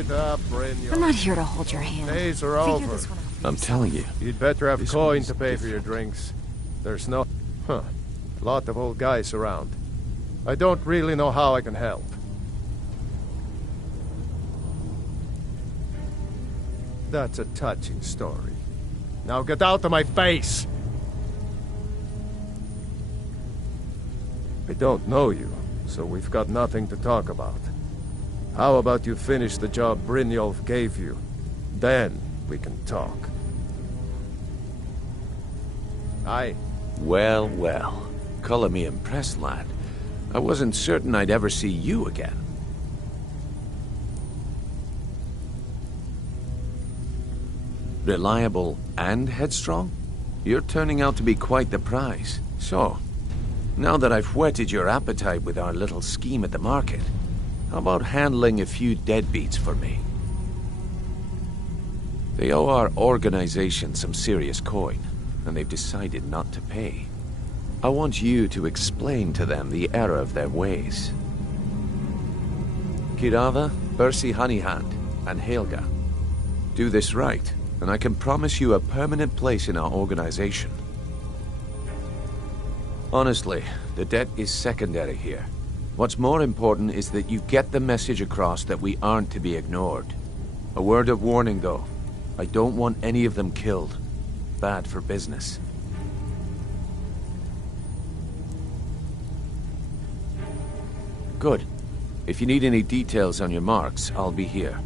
it up, Brynjolf. I'm not here to hold your hand. Days are Figure over. this one out for I'm yourself. telling you. You'd better have This coin one's to pay for your drinks. There's no... Huh. Lot of old guys around. I don't really know how I can help. That's a touching story. Now get out of my face! I don't know you, so we've got nothing to talk about. How about you finish the job Brynjolf gave you? Then we can talk. Aye. Well, well. Color me impressed, lad. I wasn't certain I'd ever see you again. Reliable and headstrong? You're turning out to be quite the prize. So, now that I've whetted your appetite with our little scheme at the market, how about handling a few deadbeats for me? They owe our organization some serious coin, and they've decided not to pay. I want you to explain to them the error of their ways. Kirava, Bersi Honeyhand, and Helga. Do this right, and I can promise you a permanent place in our organization. Honestly, the debt is secondary here. What's more important is that you get the message across that we aren't to be ignored. A word of warning, though. I don't want any of them killed. Bad for business. Good. If you need any details on your marks, I'll be here.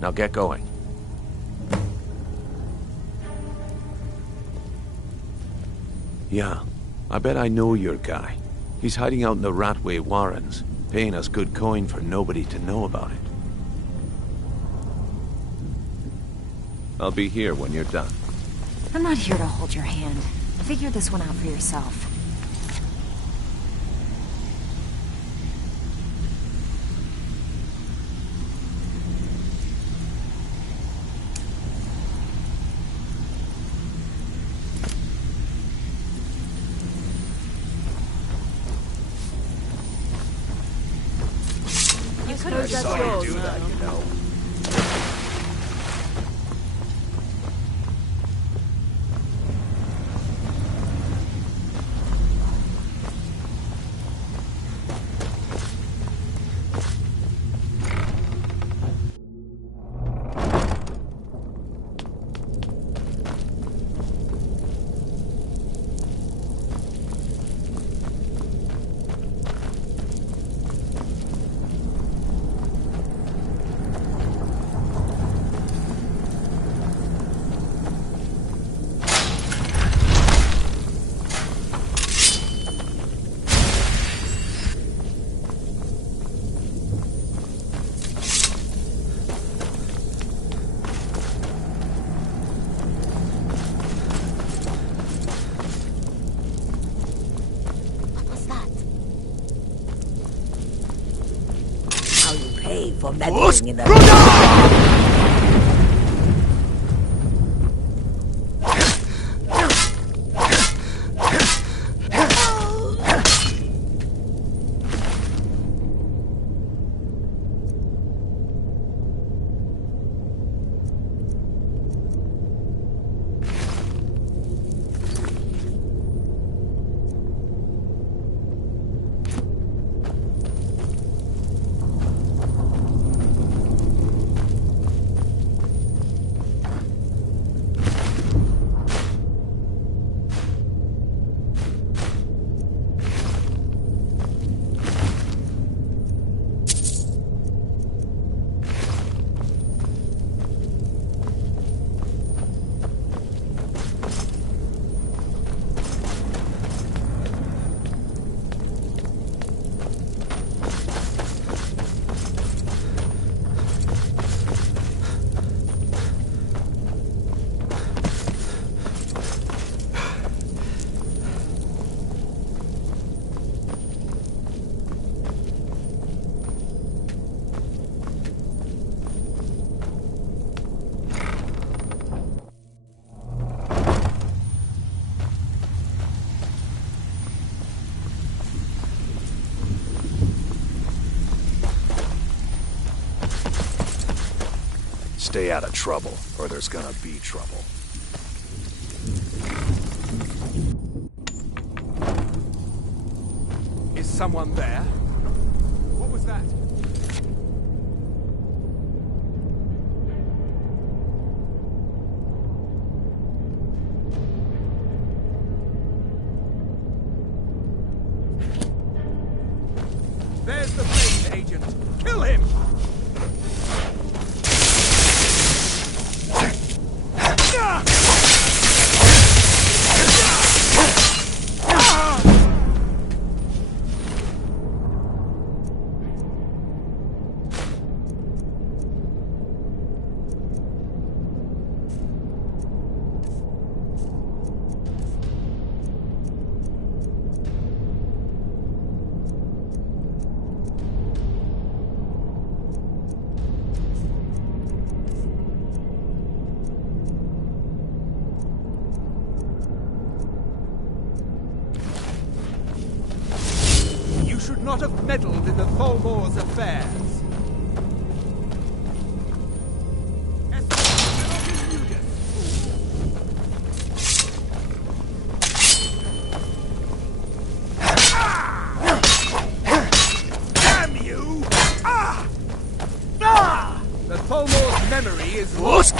Now get going. Yeah, I bet I know your guy. He's hiding out in the Ratway Warrens, paying us good coin for nobody to know about it. I'll be here when you're done. I'm not here to hold your hand. Figure this one out for yourself. You could have just rolled. do that, you know. What's that? How you pay for meddling in the... Stay out of trouble, or there's gonna be trouble. Is someone there? What was that? There's the blade agent. Kill him! Should not have meddled in the Tholmor's affairs. Damn you! The Tholmor's memory is lost.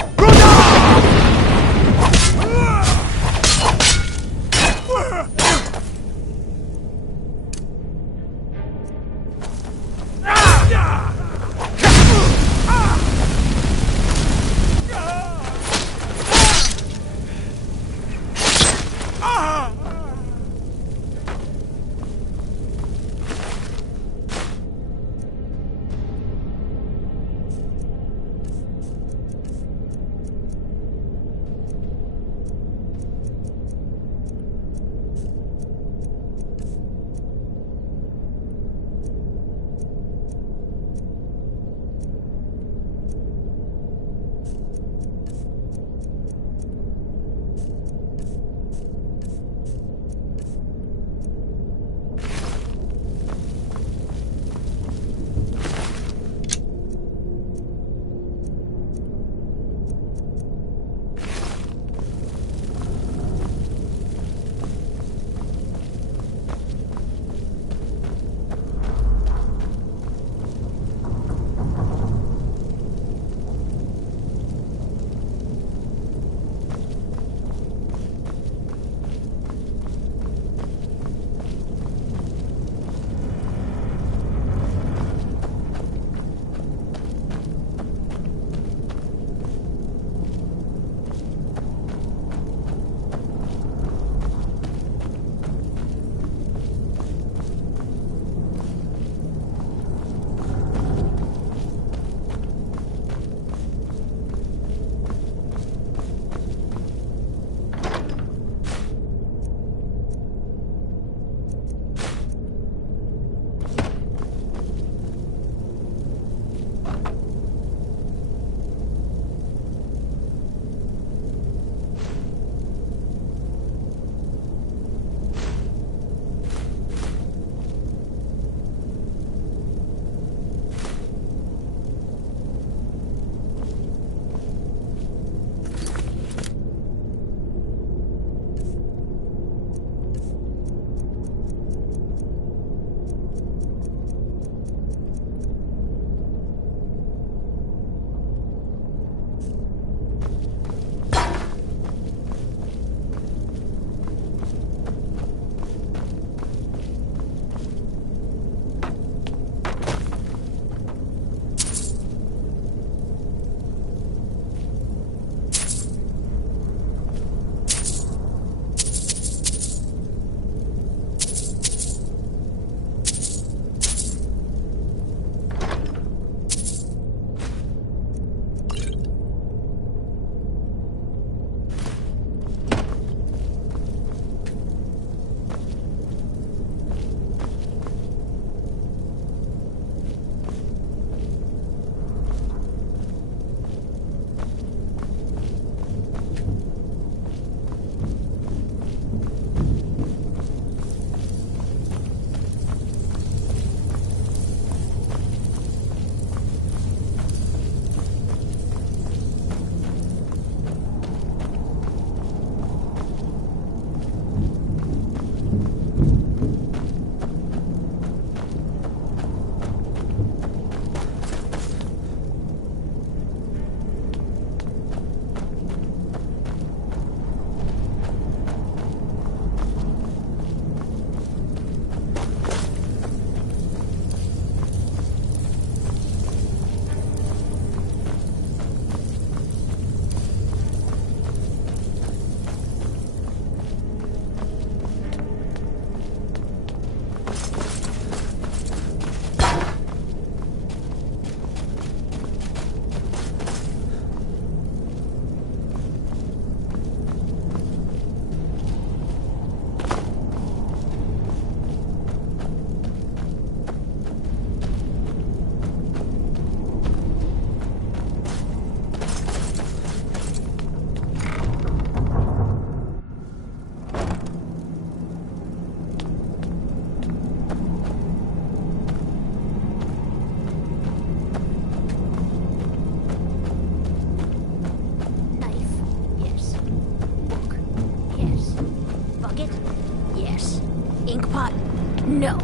No.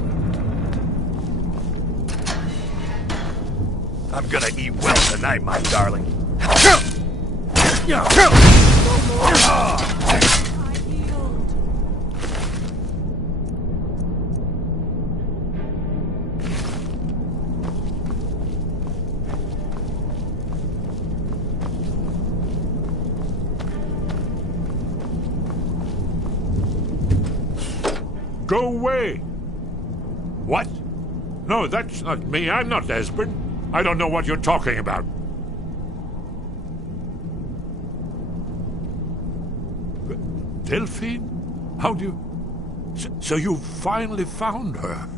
I'm gonna eat well tonight, my darling. Go away! What? No, that's not me. I'm not Esbern. I don't know what you're talking about. Delphine? How do you... So you finally found her,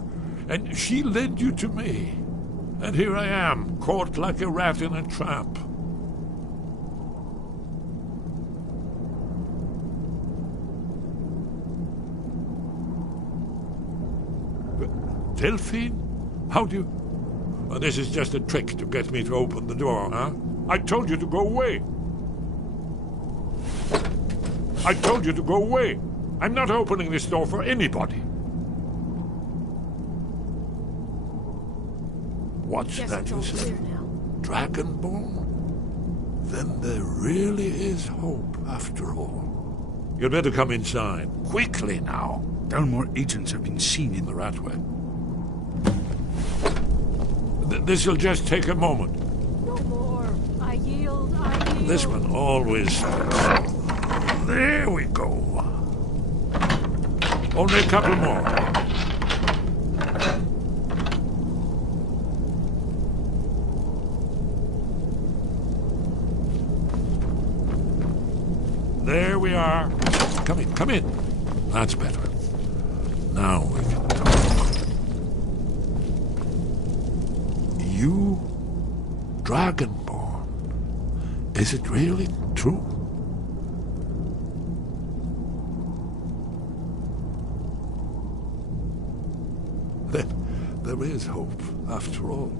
and she led you to me. And here I am, caught like a rat in a trap. Delphine? How do you... Well, this is just a trick to get me to open the door, huh? I told you to go away. I told you to go away. I'm not opening this door for anybody. What's that you say? Dragonborn? Then there really is hope, after all. You'd better come inside. Quickly now. Dalmor agents have been seen in The Ratway. This'll just take a moment. No more. I yield. I yield. This one always... There we go. Only a couple more. There we are. Come in, come in. That's better. Now we can talk. You, Dragonborn. Is it really true? Then there is hope, after all.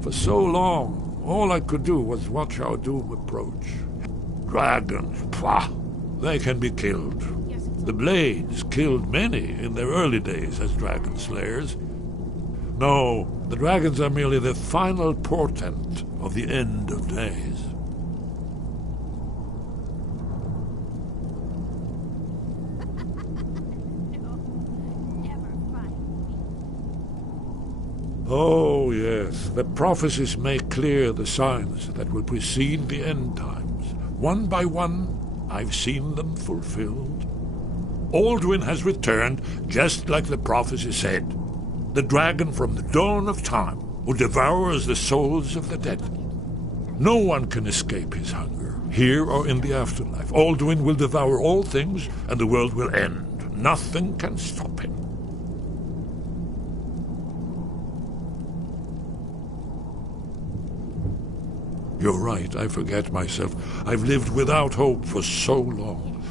For so long, all I could do was watch our doom approach. Dragons, pah! They can be killed. The Blades killed many in their early days as dragon slayers. No, the dragons are merely the final portent of the end of days. Oh, yes, the prophecies make clear the signs that will precede the end times. One by one, I've seen them fulfilled. Alduin has returned, just like the prophecy said. The dragon from the dawn of time, who devours the souls of the dead. No one can escape his hunger, here or in the afterlife. Alduin will devour all things, and the world will end. Nothing can stop him. You're right, I forget myself. I've lived without hope for so long.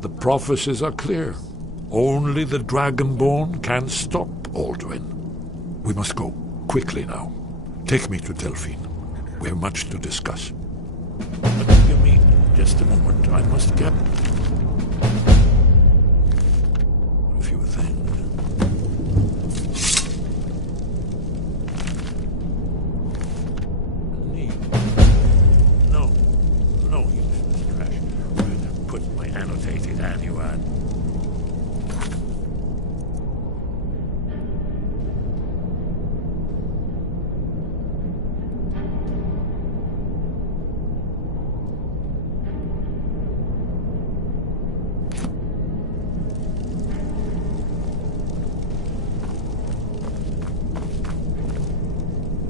The prophecies are clear. Only the Dragonborn can stop Alduin. We must go, quickly now. Take me to Delphine. We have much to discuss. But give me just a moment. I must get a few things. No, useless trash. I'm going to put my annotated annual.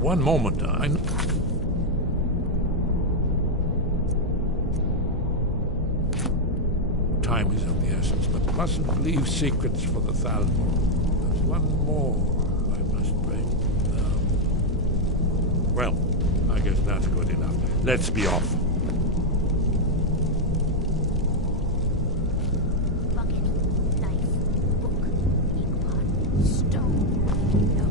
One moment, Time is of the essence, but mustn't leave secrets for the Thalmor. There's one more I must bring. Well, I guess that's good enough. Let's be off. Bucket, knife, book, inkpot, stone. No.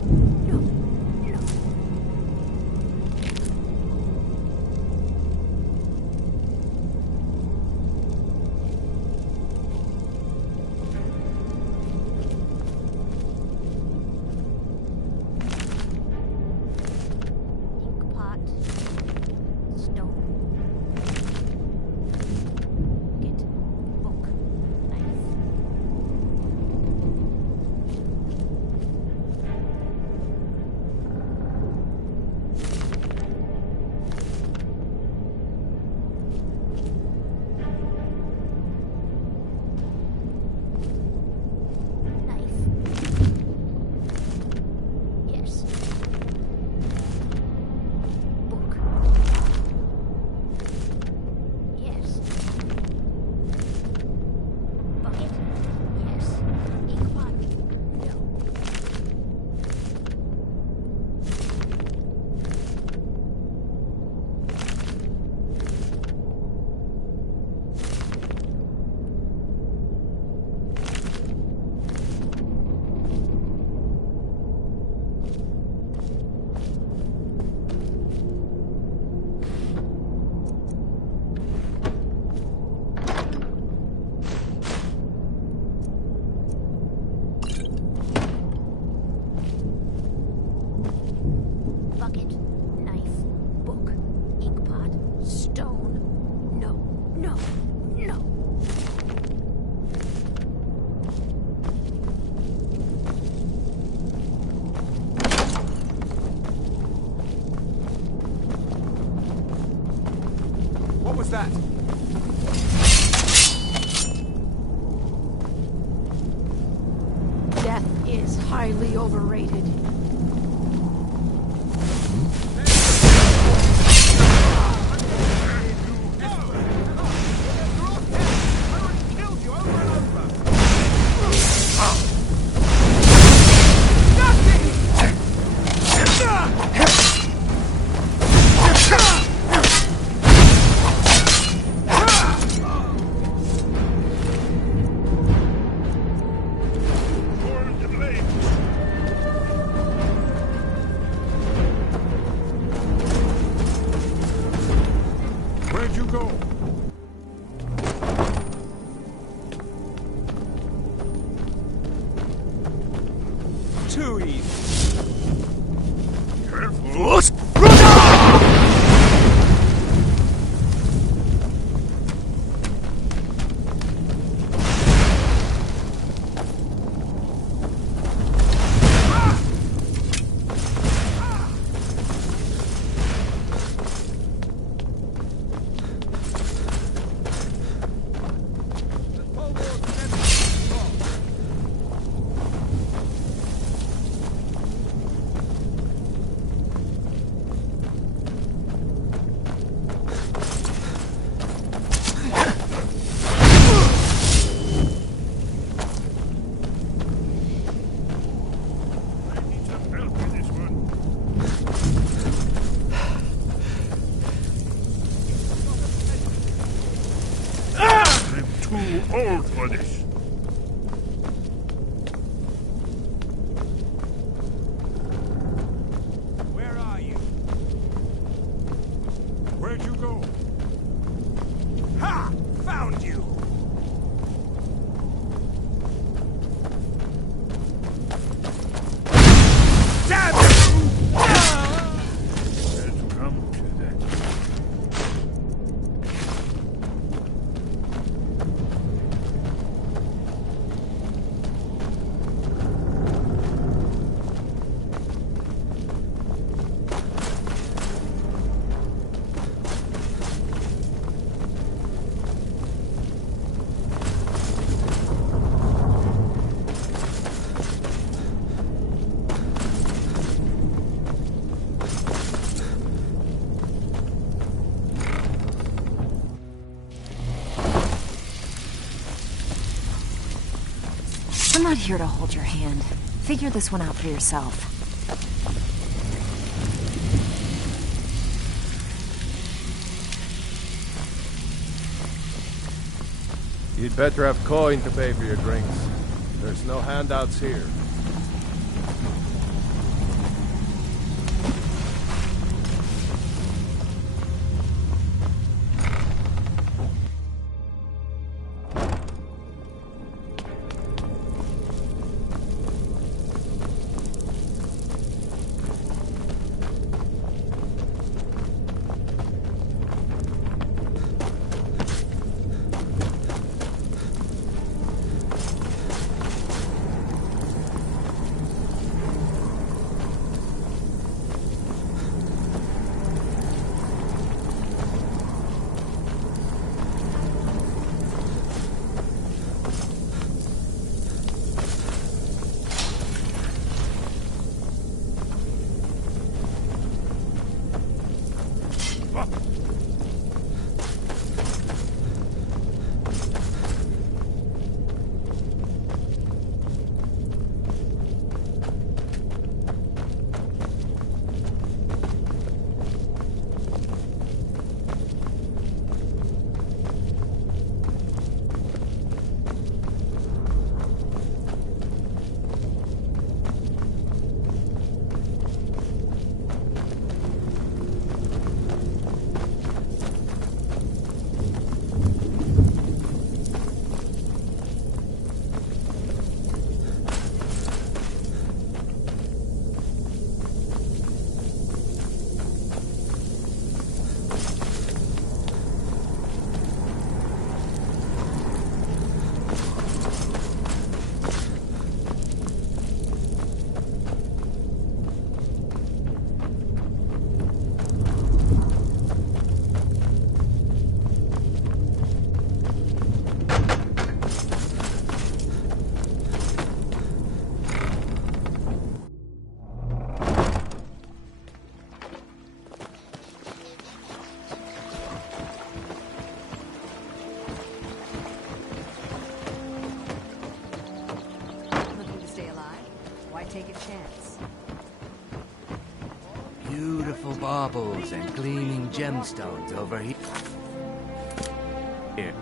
was that? Death is highly overrated. Where'd you go? Too easy. The Tolmo's memory is lost. I need some help with this one. I'm too old for this. Where are you? Where'd you go? Ha! Found you! Damn you! Had to come to that. I'm not here to hold your hand. Figure this one out for yourself. You'd better have coin to pay for your drinks. There's no handouts here. take a chance. Beautiful baubles and gleaming gemstones over here. Here.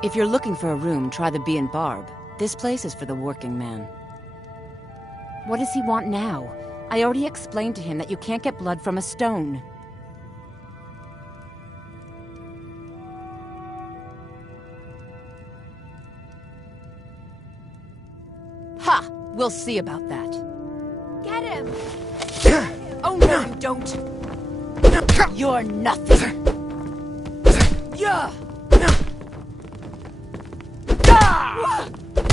If you're looking for a room, try the Bee and Barb. This place is for the working man. What does he want now? I already explained to him that you can't get blood from a stone. Ha! We'll see about that. Get him! Oh no, you don't! You're nothing! Yeah!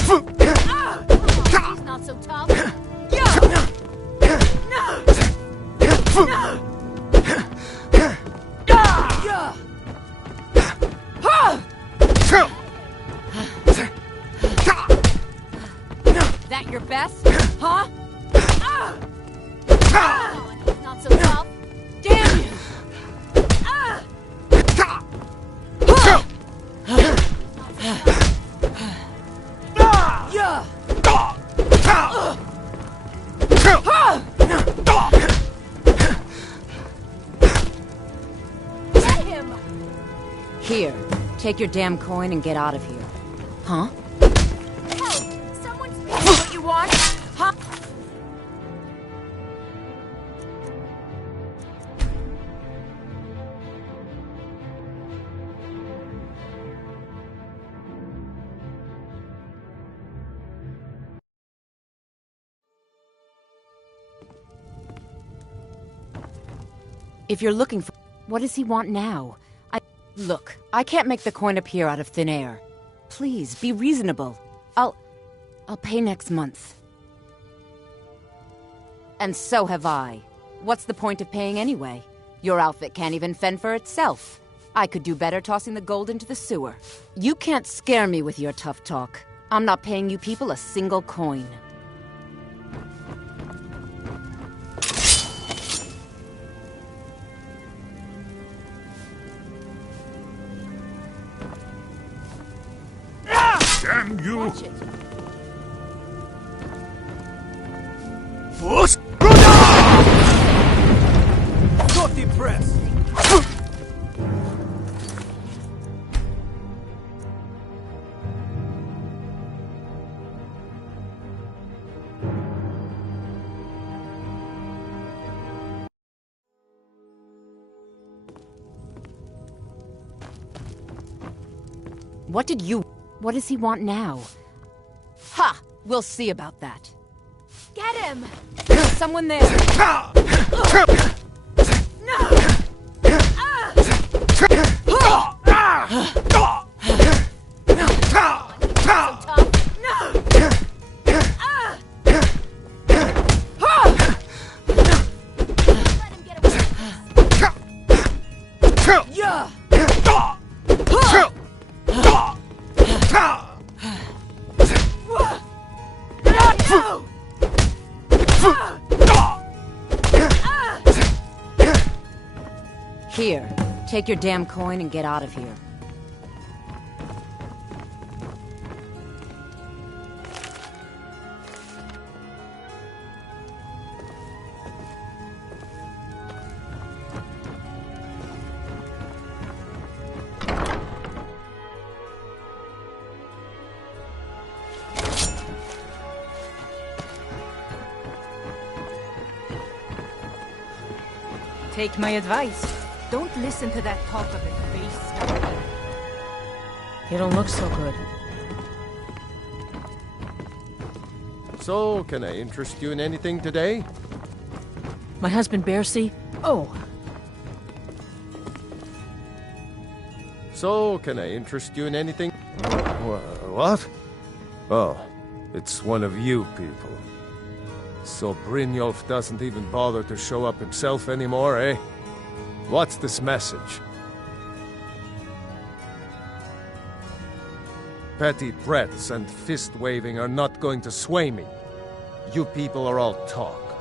He's not so tough. That your best? Huh? He's not so tough. Damn you! Here, take your damn coin and get out of here. Huh? Help! Someone's what you want? Huh? If you're looking for... What does he want now? Look, I can't make the coin appear out of thin air. Please, be reasonable. I'll pay next month. And so have I. What's the point of paying anyway? Your outfit can't even fend for itself. I could do better tossing the gold into the sewer. You can't scare me with your tough talk. I'm not paying you people a single coin. Damn you! Watch it. Force! Not impressed! What does he want now? Ha! We'll see about that. Get him! There's someone there! Here, take your damn coin and get out of here. Take my advice. Don't listen to that talk of it, beast. You don't look so good. So, can I interest you in anything today? My husband Bercy? Oh. So, can I interest you in anything? What? Oh, it's one of you people. So Brynjolf doesn't even bother to show up himself anymore, eh? What's this message? Petty threats and fist-waving are not going to sway me. You people are all talk,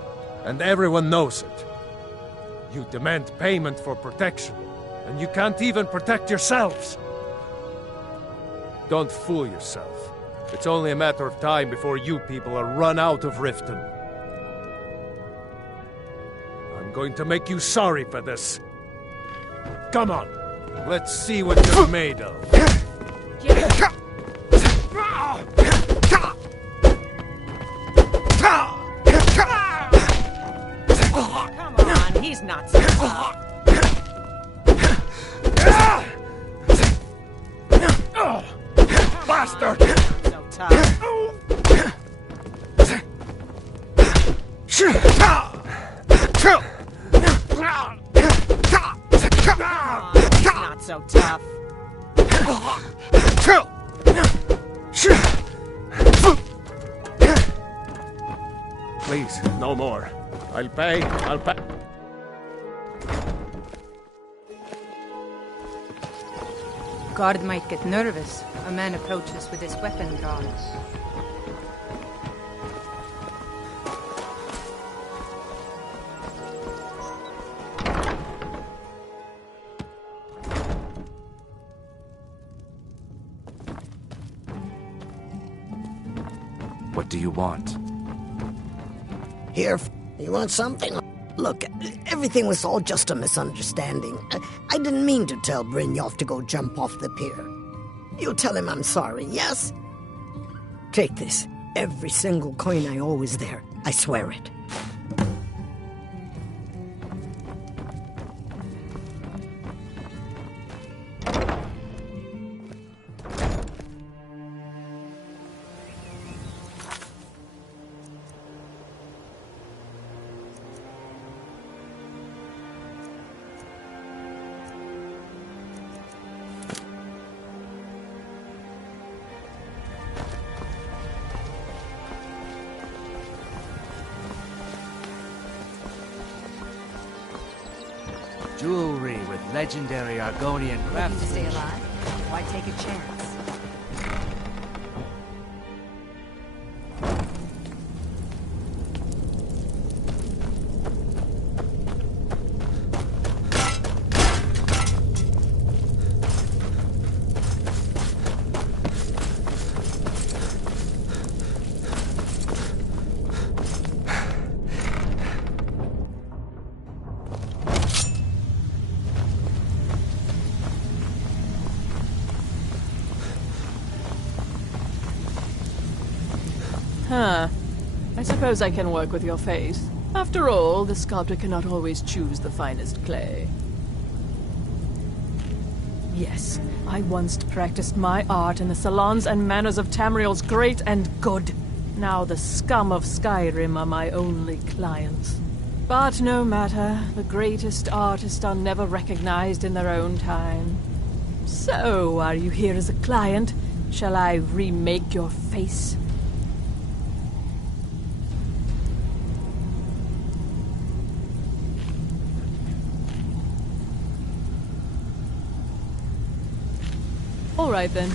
and everyone knows it. You demand payment for protection, and you can't even protect yourselves. Don't fool yourself. It's only a matter of time before you people are run out of Riften. I'm going to make you sorry for this. Come on, let's see what you're made of. Come on, he's not so tough. Bastard! So tough. Not so tough. Please, no more. I'll pay. Guard might get nervous. A man approaches with his weapon drawn. What do you want? Here, you want something? Look, everything was all just a misunderstanding. I didn't mean to tell Brynjolf to go jump off the pier. You tell him I'm sorry, yes? Take this. Every single coin I owe is there. I swear it. Jewelry with legendary Argonian Looking to craftsmanship. stay alive? Why take a chance? Huh. I suppose I can work with your face. After all, the sculptor cannot always choose the finest clay. Yes, I once practiced my art in the salons and manners of Tamriel's great and good. Now the scum of Skyrim are my only clients. But no matter, the greatest artists are never recognized in their own time. So, are you here as a client? Shall I remake your face? All right, then.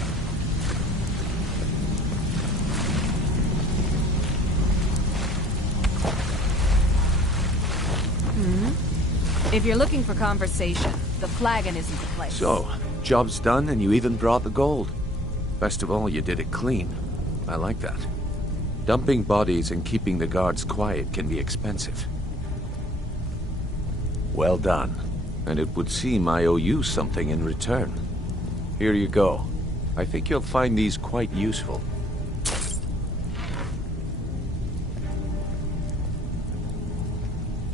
If you're looking for conversation, the flagon isn't the place. So, job's done and you even brought the gold. Best of all, you did it clean. I like that. Dumping bodies and keeping the guards quiet can be expensive. Well done. And it would seem I owe you something in return. Here you go. I think you'll find these quite useful.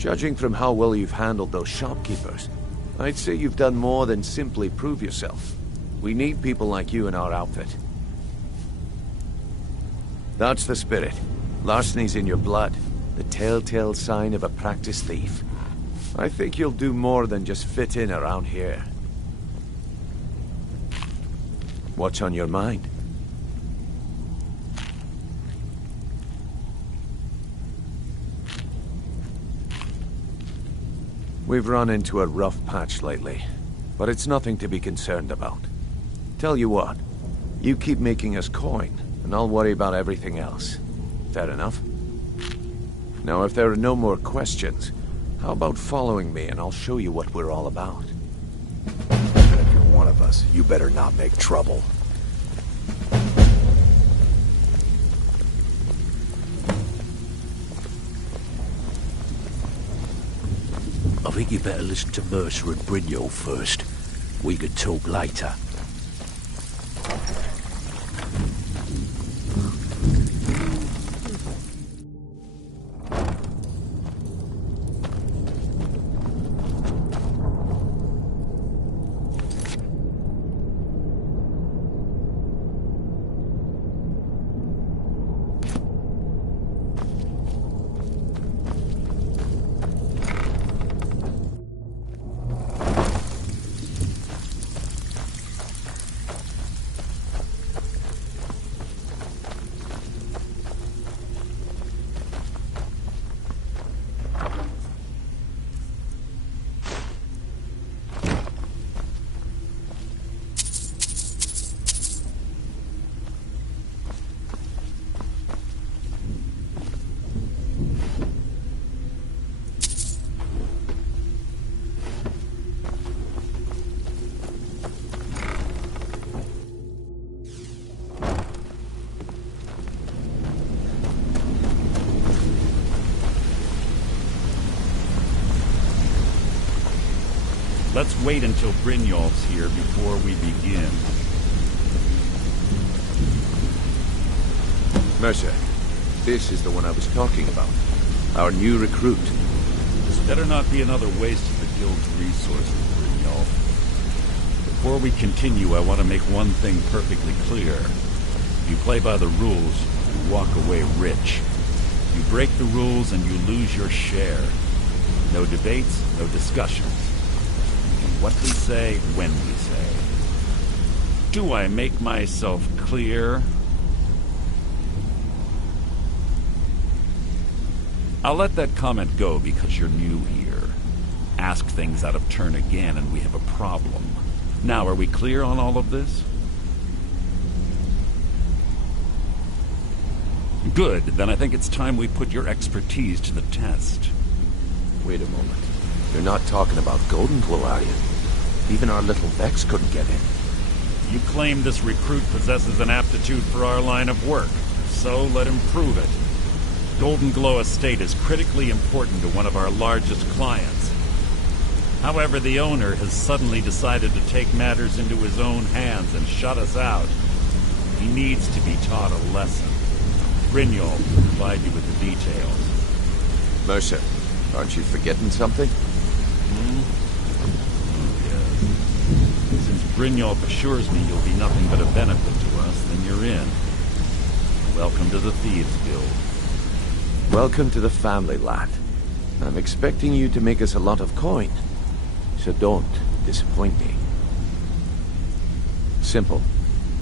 Judging from how well you've handled those shopkeepers, I'd say you've done more than simply prove yourself. We need people like you in our outfit. That's the spirit. Larceny's in your blood. The telltale sign of a practiced thief. I think you'll do more than just fit in around here. What's on your mind? We've run into a rough patch lately, but it's nothing to be concerned about. Tell you what, you keep making us coin, and I'll worry about everything else. Fair enough? Now, if there are no more questions, how about following me and I'll show you what we're all about? And if you're one of us, you better not make trouble. I think you better listen to Mercer and Brynjolf first. We can talk later. Let's wait until Brynjolf's here before we begin. Mercer, this is the one I was talking about. Our new recruit. This better not be another waste of the Guild's resources, Brynjolf. Before we continue, I want to make one thing perfectly clear. If you play by the rules, you walk away rich. You break the rules and you lose your share. No debates, no discussions. What we say, when we say. Do I make myself clear? I'll let that comment go because you're new here. Ask things out of turn again and we have a problem. Now, are we clear on all of this? Good, then I think it's time we put your expertise to the test. Wait a moment. You're not talking about Goldenglow, are you? Even our little Vex couldn't get in. You claim this recruit possesses an aptitude for our line of work, so let him prove it. Goldenglow Estate is critically important to one of our largest clients. However, the owner has suddenly decided to take matters into his own hands and shut us out. He needs to be taught a lesson. Brynjolf will provide you with the details. Mercer, aren't you forgetting something? Since Brynjolf assures me you'll be nothing but a benefit to us, then you're in. Welcome to the Thieves Guild. Welcome to the family, lad. I'm expecting you to make us a lot of coin. So don't disappoint me. Simple.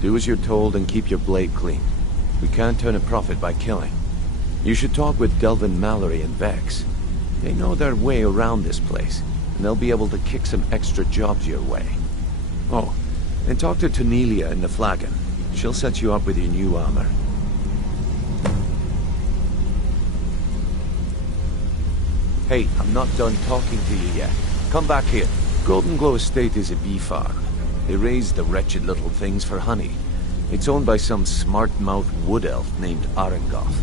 Do as you're told and keep your blade clean. We can't turn a profit by killing. You should talk with Delvin Mallory and Vex. They know their way around this place, and they'll be able to kick some extra jobs your way. Oh, and talk to Cornelia in the Flagon. She'll set you up with your new armor. Hey, I'm not done talking to you yet. Come back here. Goldenglow Estate is a bee farm. They raise the wretched little things for honey. It's owned by some smart-mouthed wood elf named Arengoth.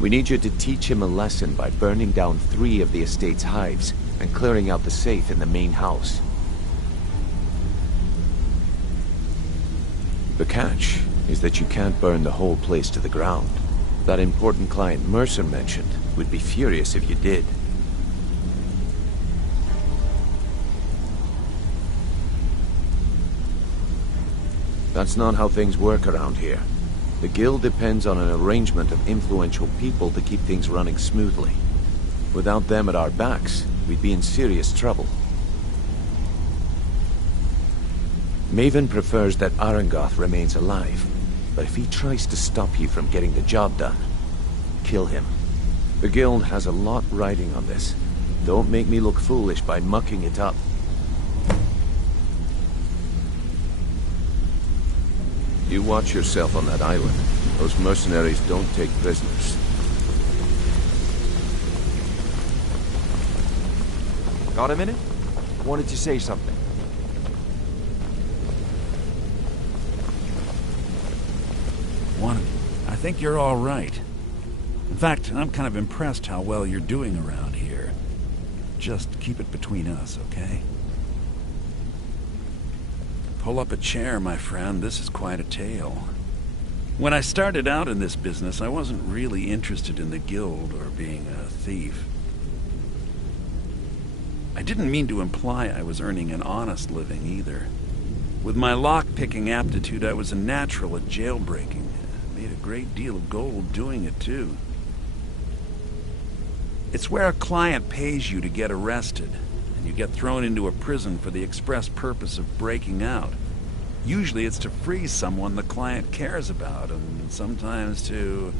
We need you to teach him a lesson by burning down 3 of the estate's hives and clearing out the safe in the main house. The catch is that you can't burn the whole place to the ground. That important client Mercer mentioned would be furious if you did. That's not how things work around here. The guild depends on an arrangement of influential people to keep things running smoothly. Without them at our backs, we'd be in serious trouble. Maven prefers that Arangoth remains alive, but if he tries to stop you from getting the job done, kill him. The guild has a lot riding on this. Don't make me look foolish by mucking it up. You watch yourself on that island. Those mercenaries don't take prisoners. Got a minute? Wanted to say something. I think you're all right. In fact, I'm kind of impressed how well you're doing around here. Just keep it between us, okay? Pull up a chair, my friend. This is quite a tale. When I started out in this business, I wasn't really interested in the guild or being a thief. I didn't mean to imply I was earning an honest living either. With my lock-picking aptitude, I was a natural at jailbreaking. Made a great deal of gold doing it, too. It's where a client pays you to get arrested, and you get thrown into a prison for the express purpose of breaking out. Usually it's to free someone the client cares about, and sometimes to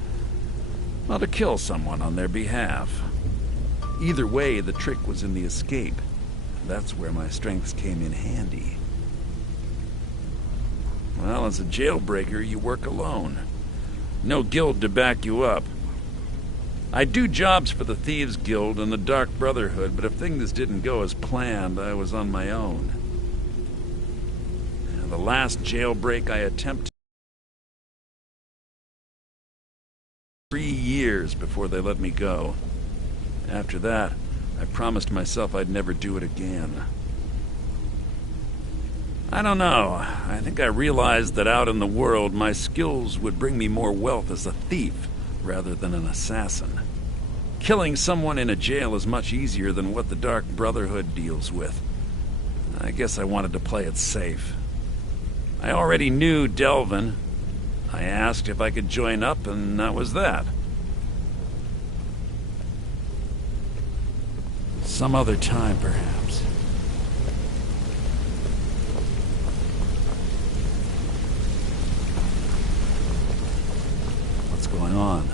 kill someone on their behalf. Either way, the trick was in the escape. That's where my strengths came in handy. Well, as a jailbreaker, you work alone. No guild to back you up. I do jobs for the Thieves Guild and the Dark Brotherhood, but if things didn't go as planned, I was on my own. And the last jailbreak I attempted 3 years before they let me go. After that, I promised myself I'd never do it again. I don't know. I think I realized that out in the world, my skills would bring me more wealth as a thief rather than an assassin. Killing someone in a jail is much easier than what the Dark Brotherhood deals with. I guess I wanted to play it safe. I already knew Delvin. I asked if I could join up, and that was that. Some other time, perhaps. What's going on?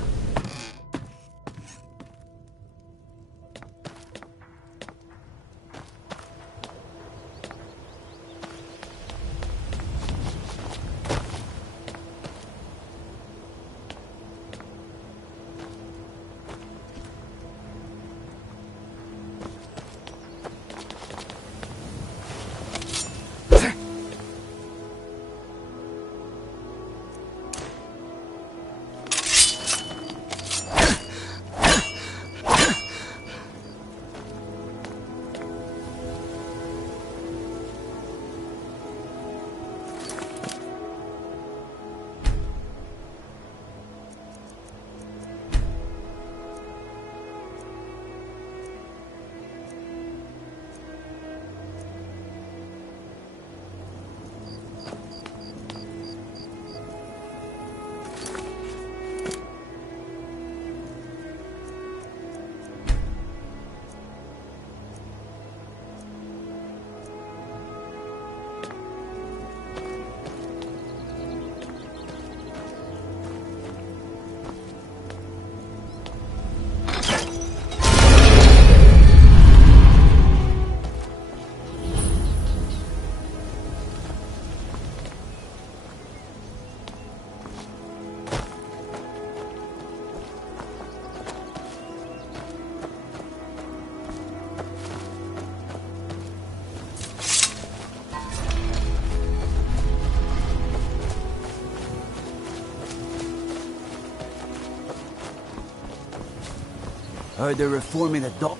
Heard they're reforming the dock.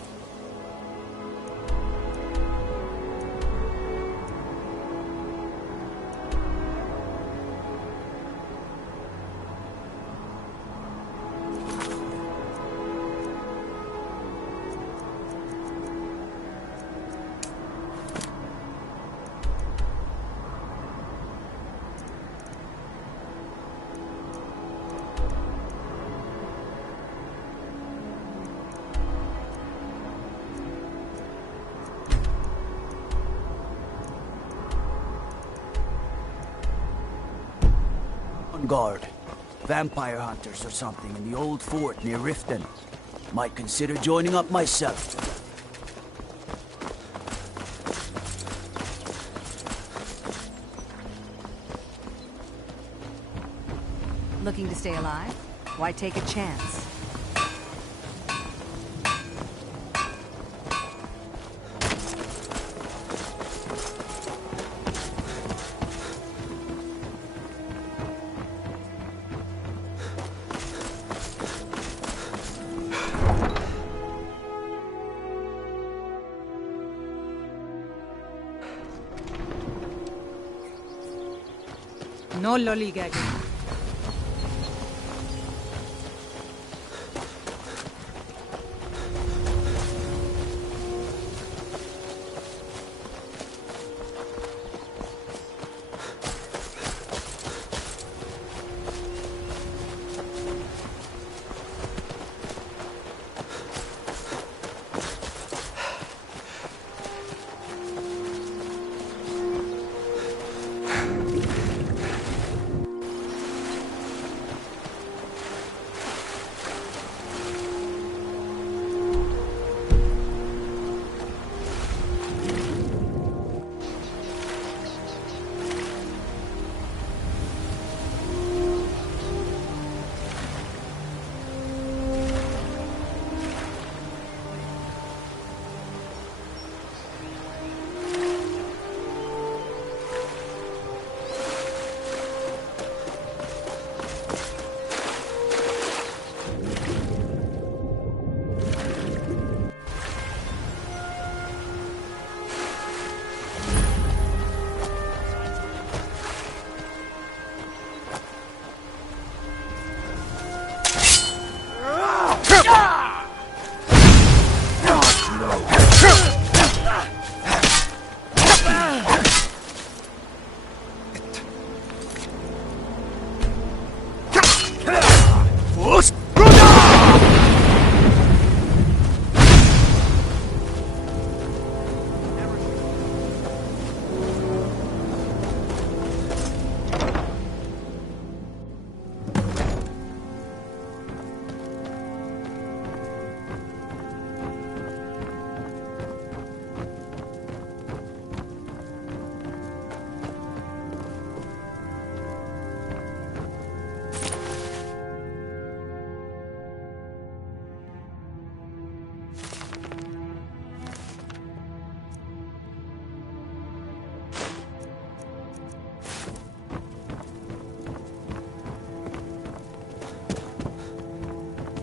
Guard. Vampire hunters or something in the old fort near Riften. Might consider joining up myself. Looking to stay alive? Why take a chance? No lollygagging.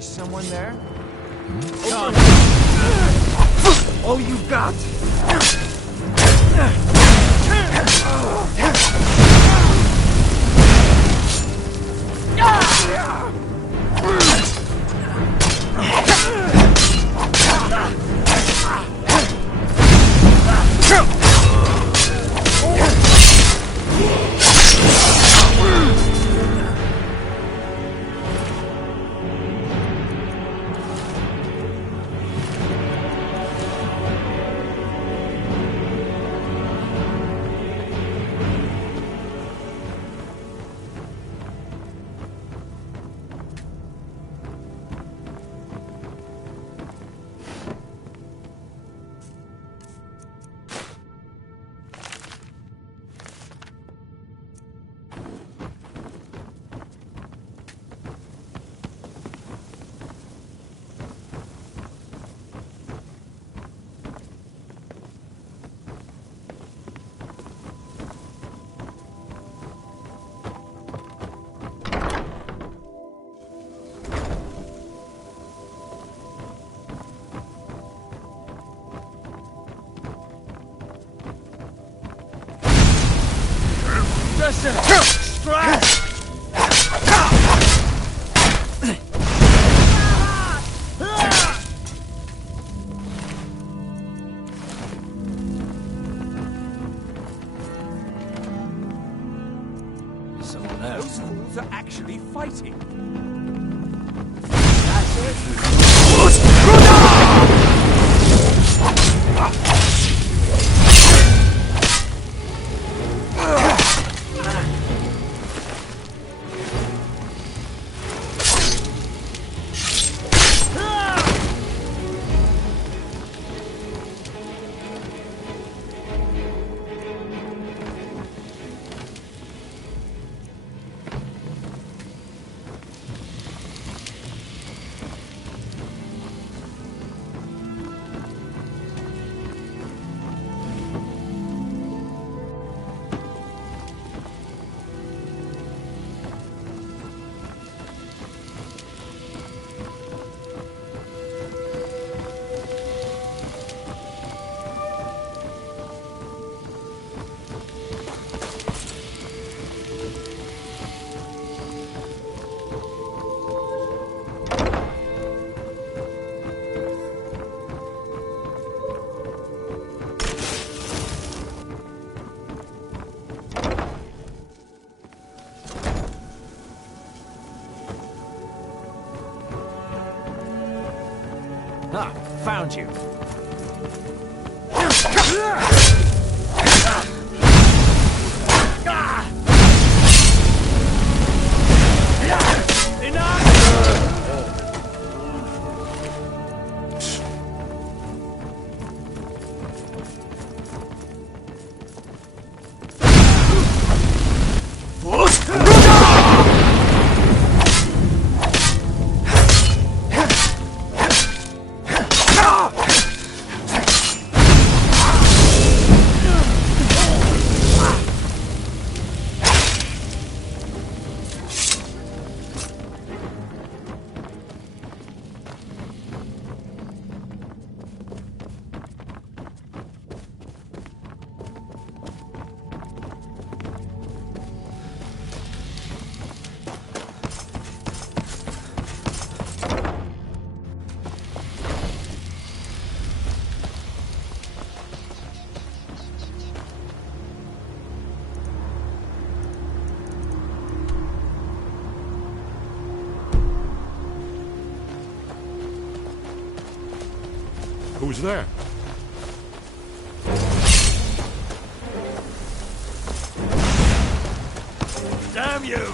Someone there? All you got! Someone else. Those fools are actually fighting. Found you. Who's there? Damn you!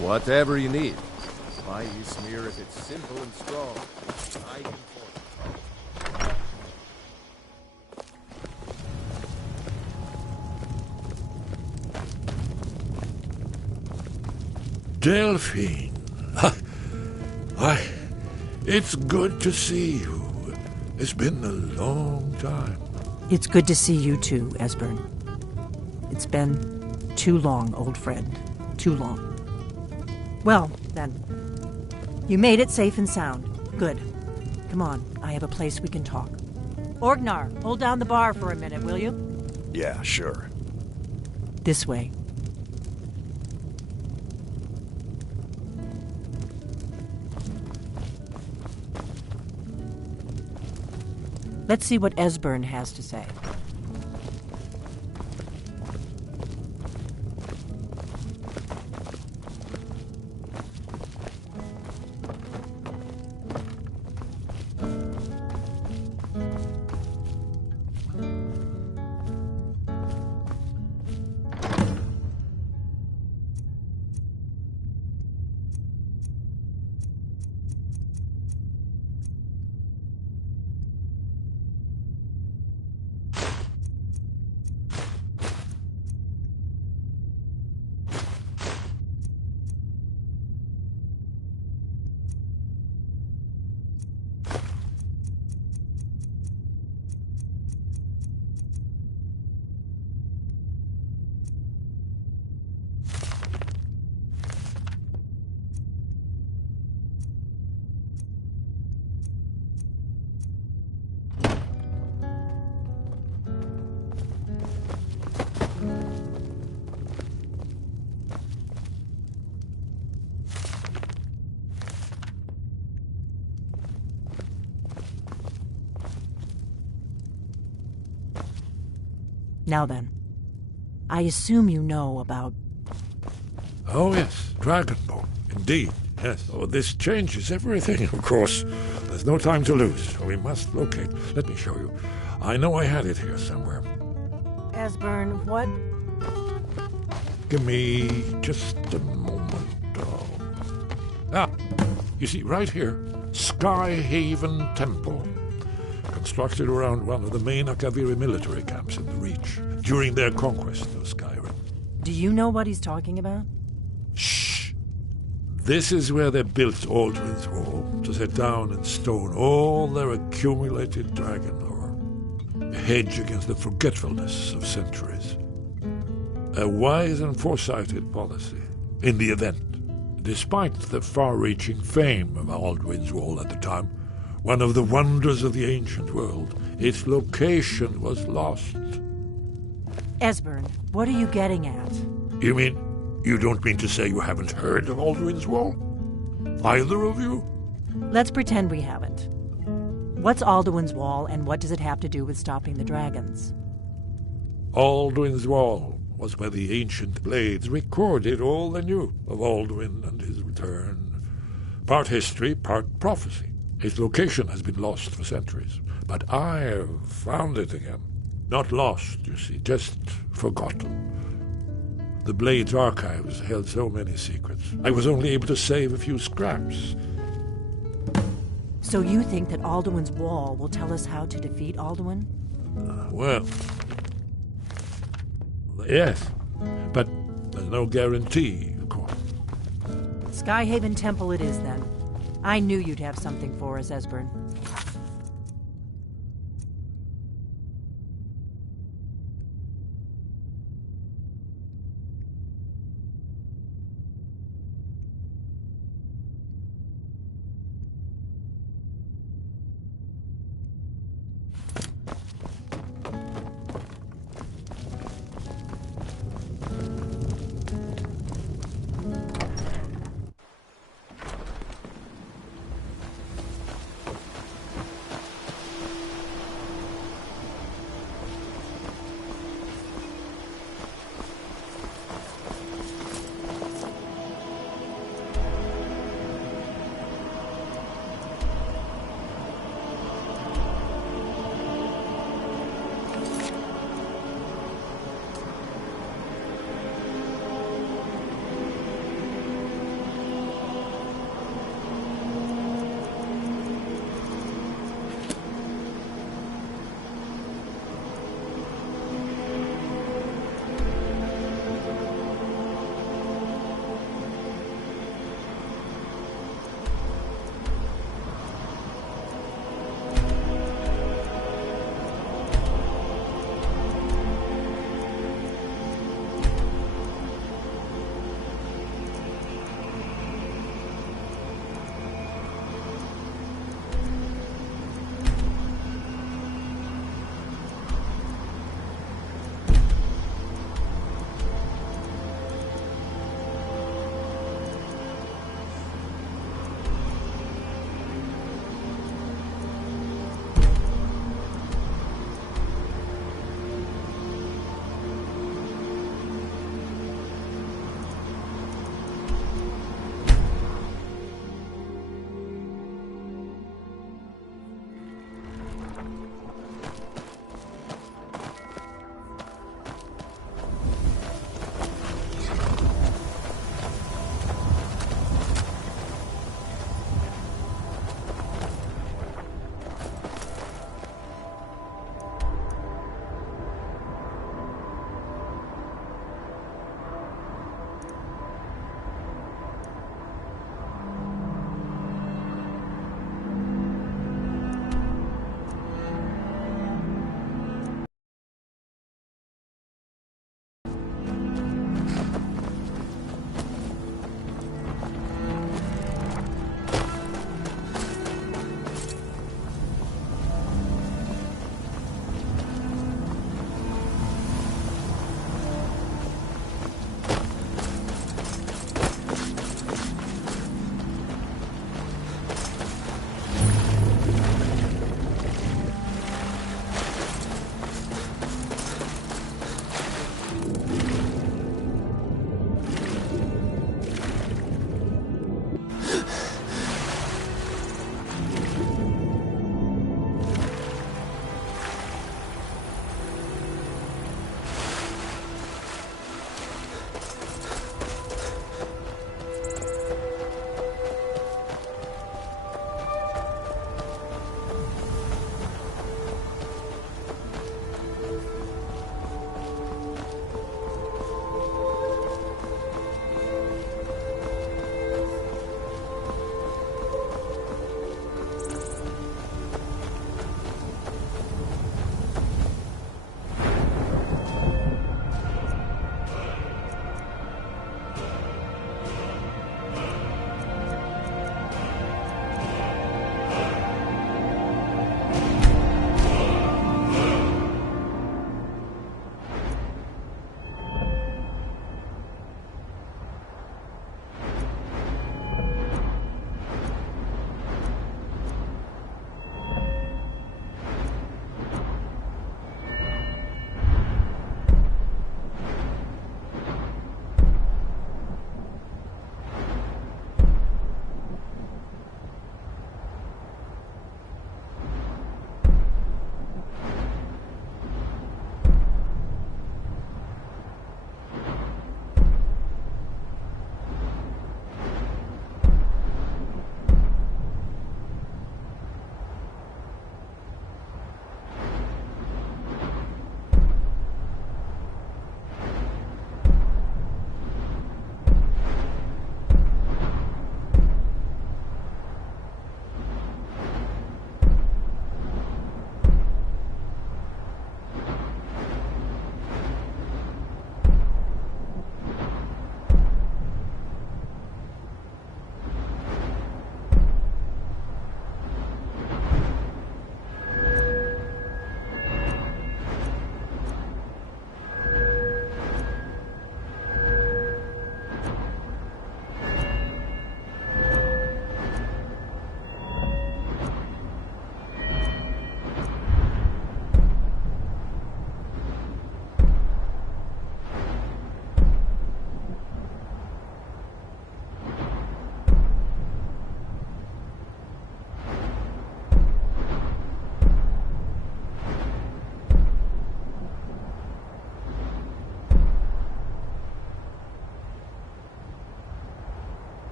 Whatever you need. My smear if it's simple and strong. I can afford it. Delphine. Why, it's good to see you. It's been a long time. It's good to see you too, Esbern. It's been too long, old friend. Too long. Well, then. You made it safe and sound. Good. Come on, I have a place we can talk. Orgnar, hold down the bar for a minute, will you? Yeah, sure. This way. Let's see what Esbern has to say. Now then, I assume you know about... Oh, yes, Dragonborn. Indeed, yes. Oh, this changes everything, of course. There's no time to lose. We must locate. Let me show you. I know I had it here somewhere. Esbern, what? Give me just a moment. You see, right here, Skyhaven Temple. Constructed around one of the main Akaviri military camps in the Reach during their conquest of Skyrim. Do you know what he's talking about? Shh! This is where they built Aldrin's Wall to set down in stone all their accumulated dragon lore. A hedge against the forgetfulness of centuries. A wise and foresighted policy in the event, despite the far-reaching fame of Aldrin's Wall at the time. One of the wonders of the ancient world. Its location was lost. Esbern, what are you getting at? You mean, you don't mean to say you haven't heard of Aldrin's Wall? Either of you? Let's pretend we haven't. What's Alduin's Wall, and what does it have to do with stopping the dragons? Alduin's Wall was where the ancient blades recorded all they knew of Alduin and his return. Part history, part prophecy. Its location has been lost for centuries, but I've found it again. Not lost, you see, just forgotten. The Blade's archives held so many secrets. I was only able to save a few scraps. So you think that Alduin's Wall will tell us how to defeat Alduin? Well, yes, but there's no guarantee, of course. Skyhaven Temple it is, then. I knew you'd have something for us, Esbern.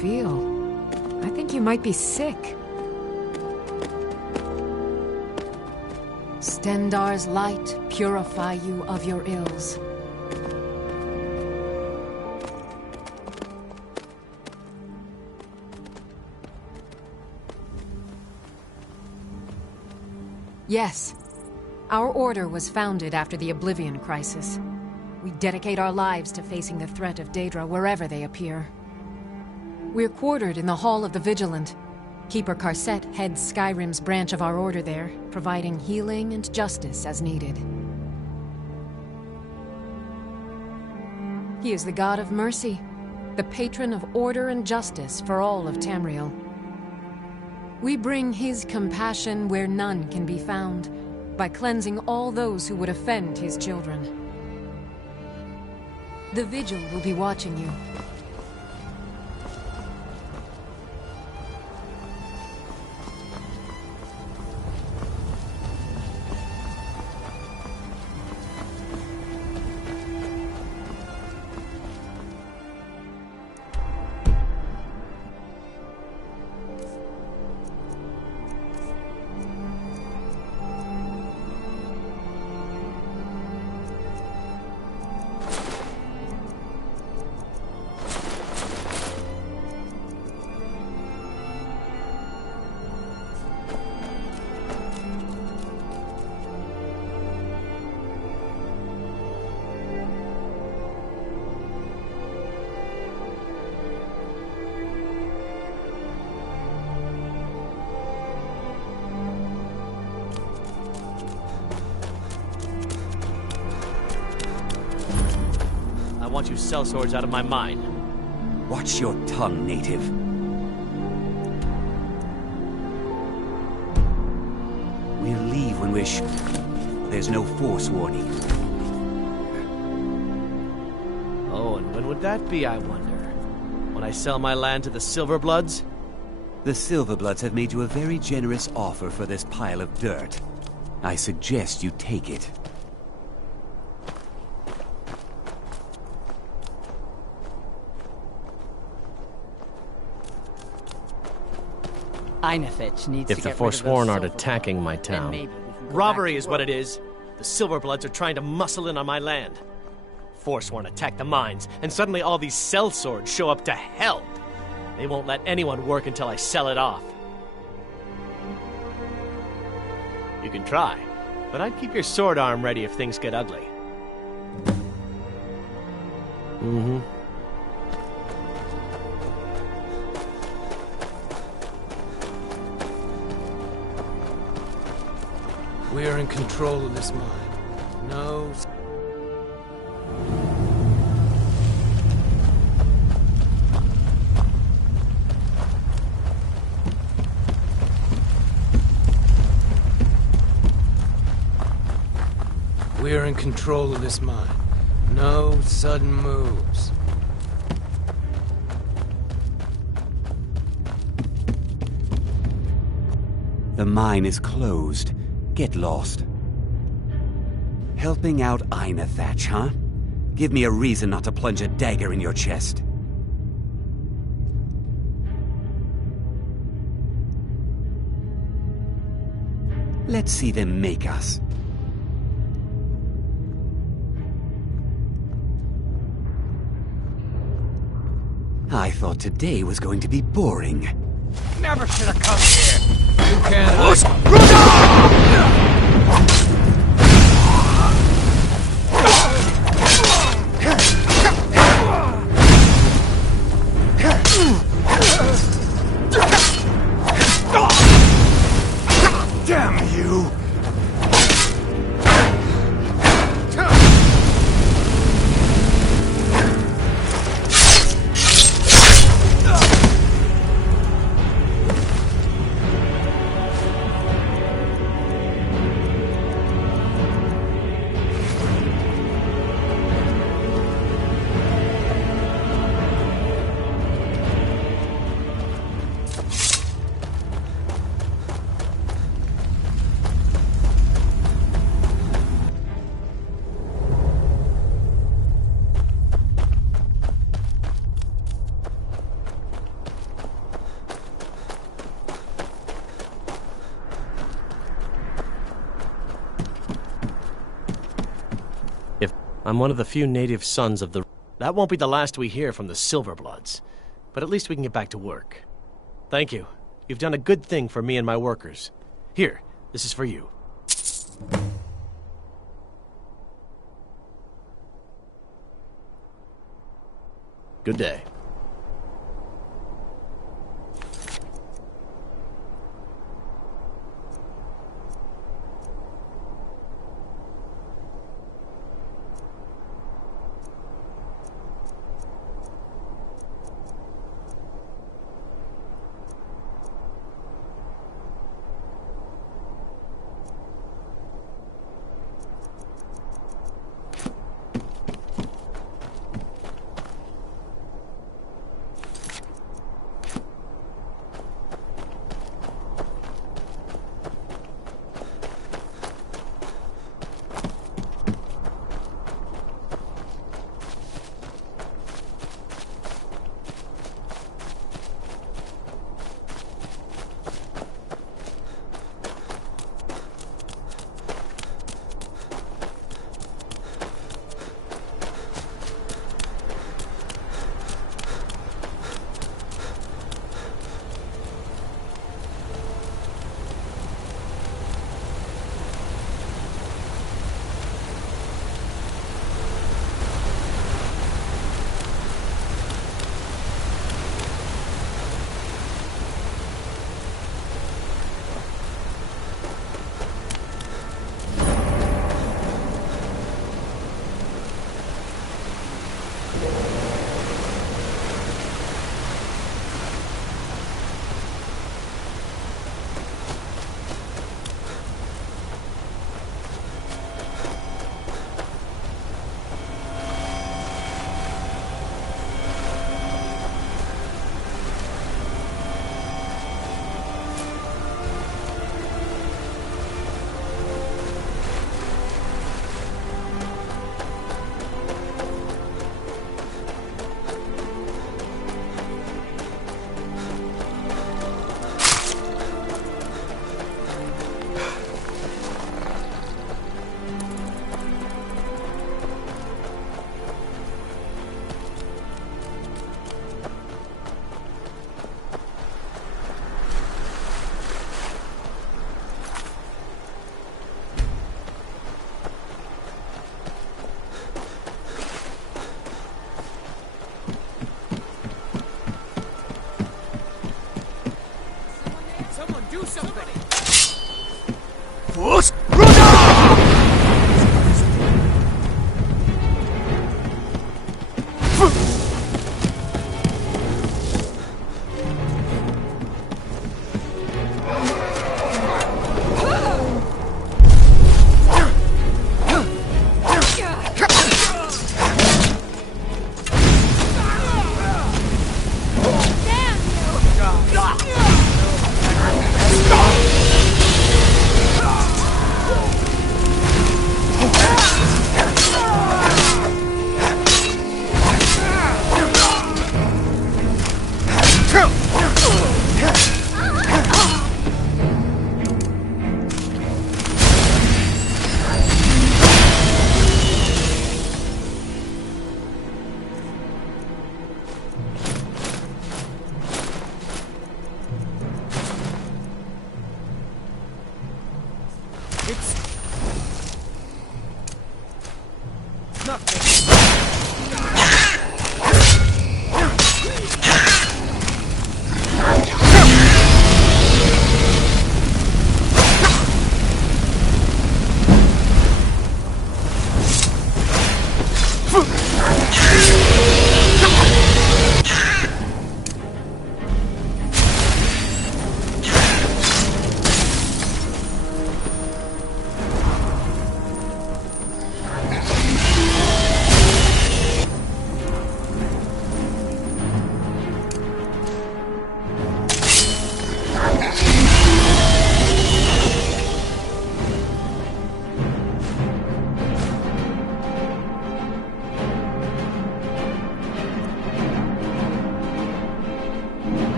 feel? I think you might be sick. Stendar's light purify you of your ills. Yes. Our order was founded after the Oblivion Crisis. We dedicate our lives to facing the threat of Daedra wherever they appear. We're quartered in the Hall of the Vigilant. Keeper Karset heads Skyrim's branch of our order there, providing healing and justice as needed. He is the god of mercy, the patron of order and justice for all of Tamriel. We bring his compassion where none can be found, by cleansing all those who would offend his children. The Vigil will be watching you. I want you sellswords out of my mind. Watch your tongue, native. We'll leave when we're there's no force warning. Oh, and when would that be, I wonder? When I sell my land to the Silverbloods? The Silverbloods have made you a very generous offer for this pile of dirt. I suggest you take it. If the Forsworn aren't attacking my town. Robbery is what it is. The Silverbloods are trying to muscle in on my land. Forsworn attack the mines, and suddenly all these sellswords show up to help. They won't let anyone work until I sell it off. You can try, but I'd keep your sword arm ready if things get ugly. Mm-hmm. We are in control of this mine. No... We are in control of this mine. No sudden moves. The mine is closed. Get lost. Helping out Ainethach, huh? Give me a reason not to plunge a dagger in your chest. Let's see them make us. I thought today was going to be boring. Never should have come here. You can't Damn you! I'm one of the few native sons of the... That won't be the last we hear from the Silverbloods. But at least we can get back to work. Thank you. You've done a good thing for me and my workers. Here, this is for you. Good day.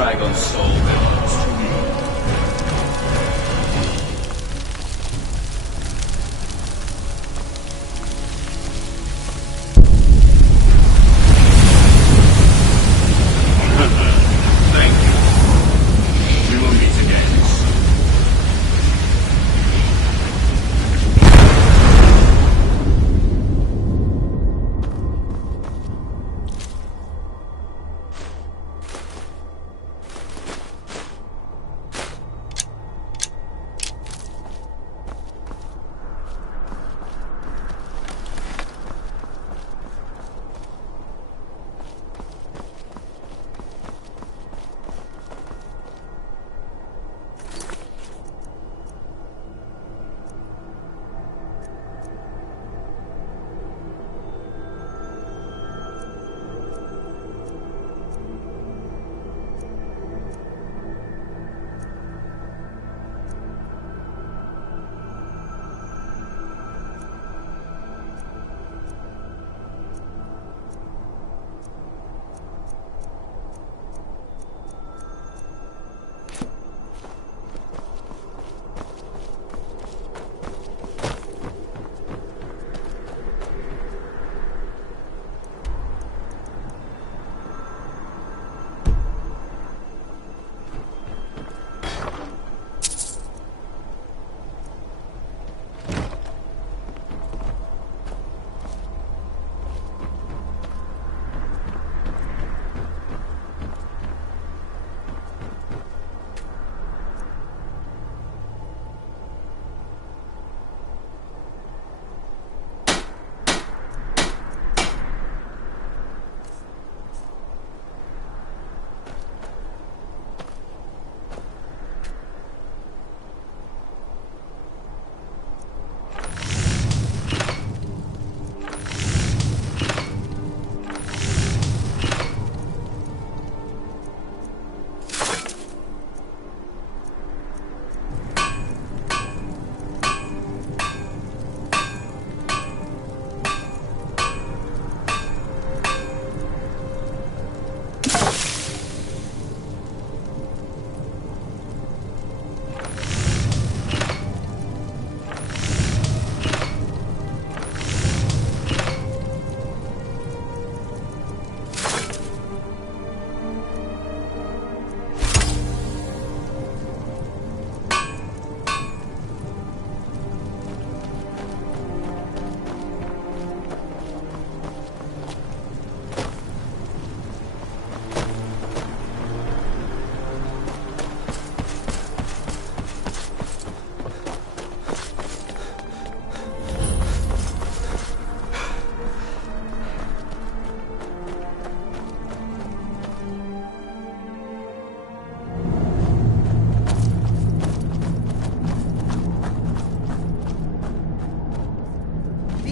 dragon's soul belongs to me. Thank you. We will meet again soon.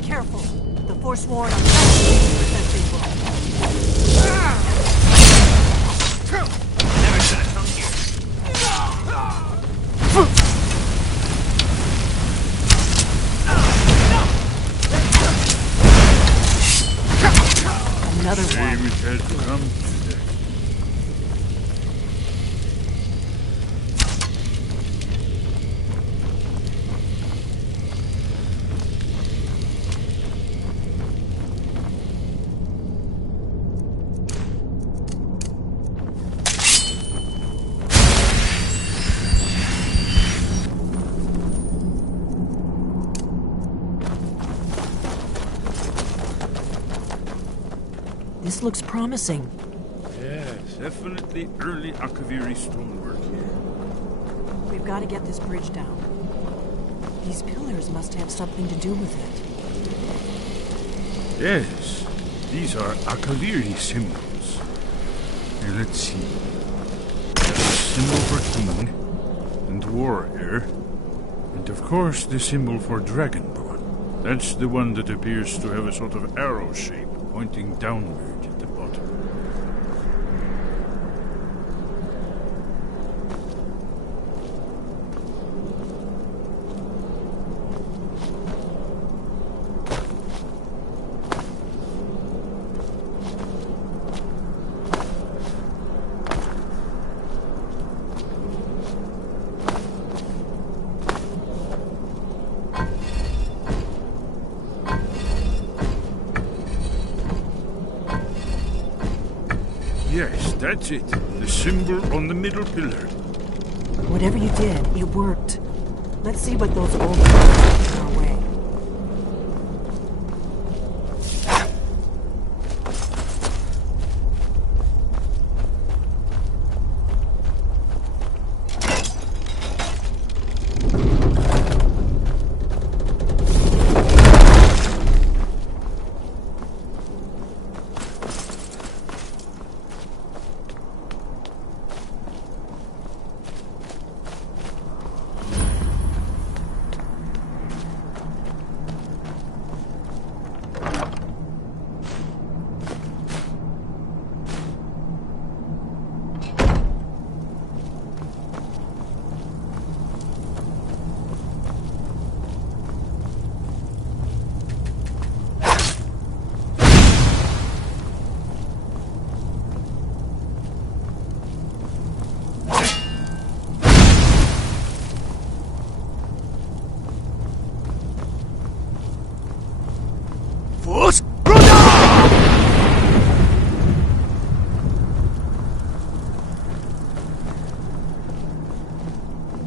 Careful. The Forsworn are that symbol. Never should have come here. Another one. Shame it had to come to that. This looks promising. Yes, definitely early Akaviri stonework here. We've got to get this bridge down. These pillars must have something to do with it. Yes, these are Akaviri symbols. Here, let's see. Symbol for king and warrior, and of course the symbol for dragonborn. That's the one that appears to have a sort of arrow shape pointing downward at the bottom. Yes, that's it. The symbol on the middle pillar. Whatever you did, it worked. Let's see what those old guys are our way.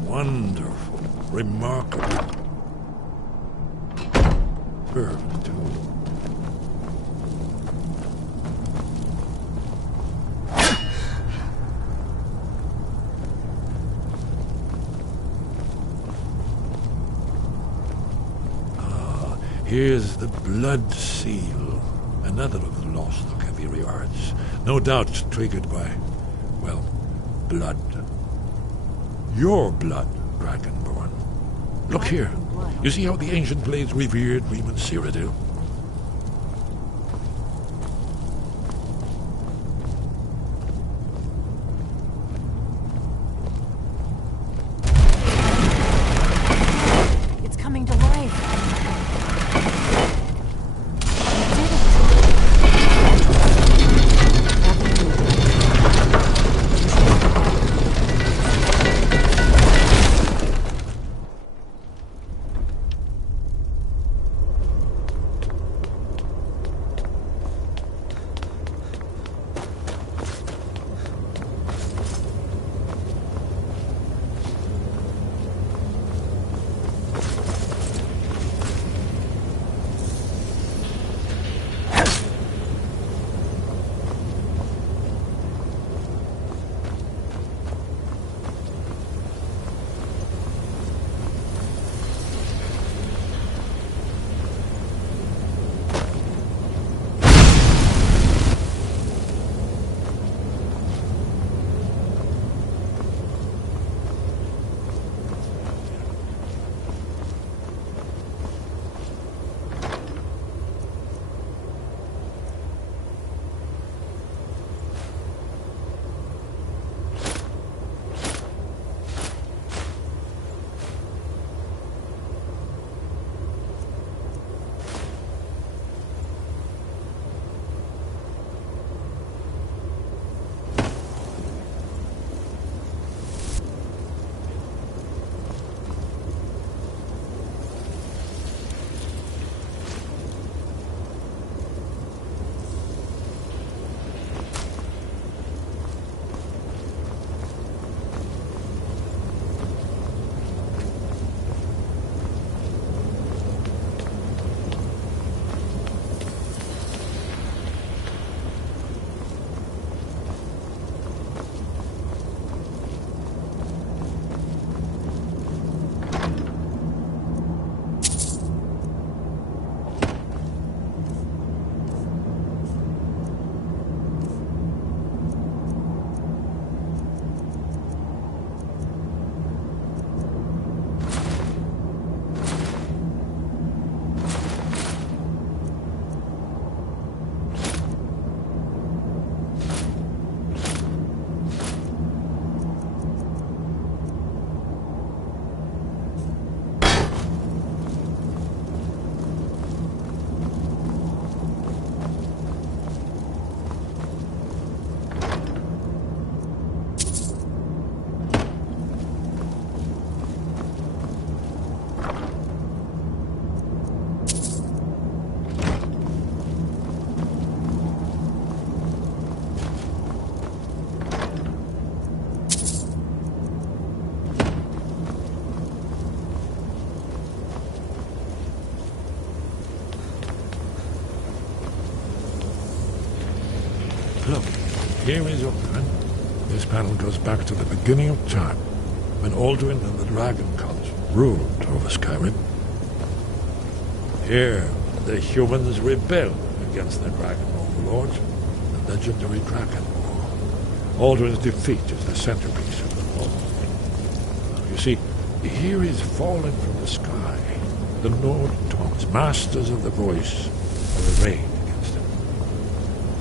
Wonderful. Remarkable. Perfect, too. Here's the blood seal. Another of the lost Kaviri arts. No doubt triggered by, well, blood. Your blood, Dragonborn. Look here. You see how the ancient blades revered Riemann Cyrodiil? It's coming to life. Look, here is Alduin. This panel goes back to the beginning of time, when Alduin and the Dragon Cult ruled over Skyrim. Here, the humans rebelled against their dragon overlords, the legendary Dragon War. Alduin's defeat is the centerpiece of the war. You see, here is fallen from the sky. The Nord-Tongs, masters of the voice, are arrayed against him.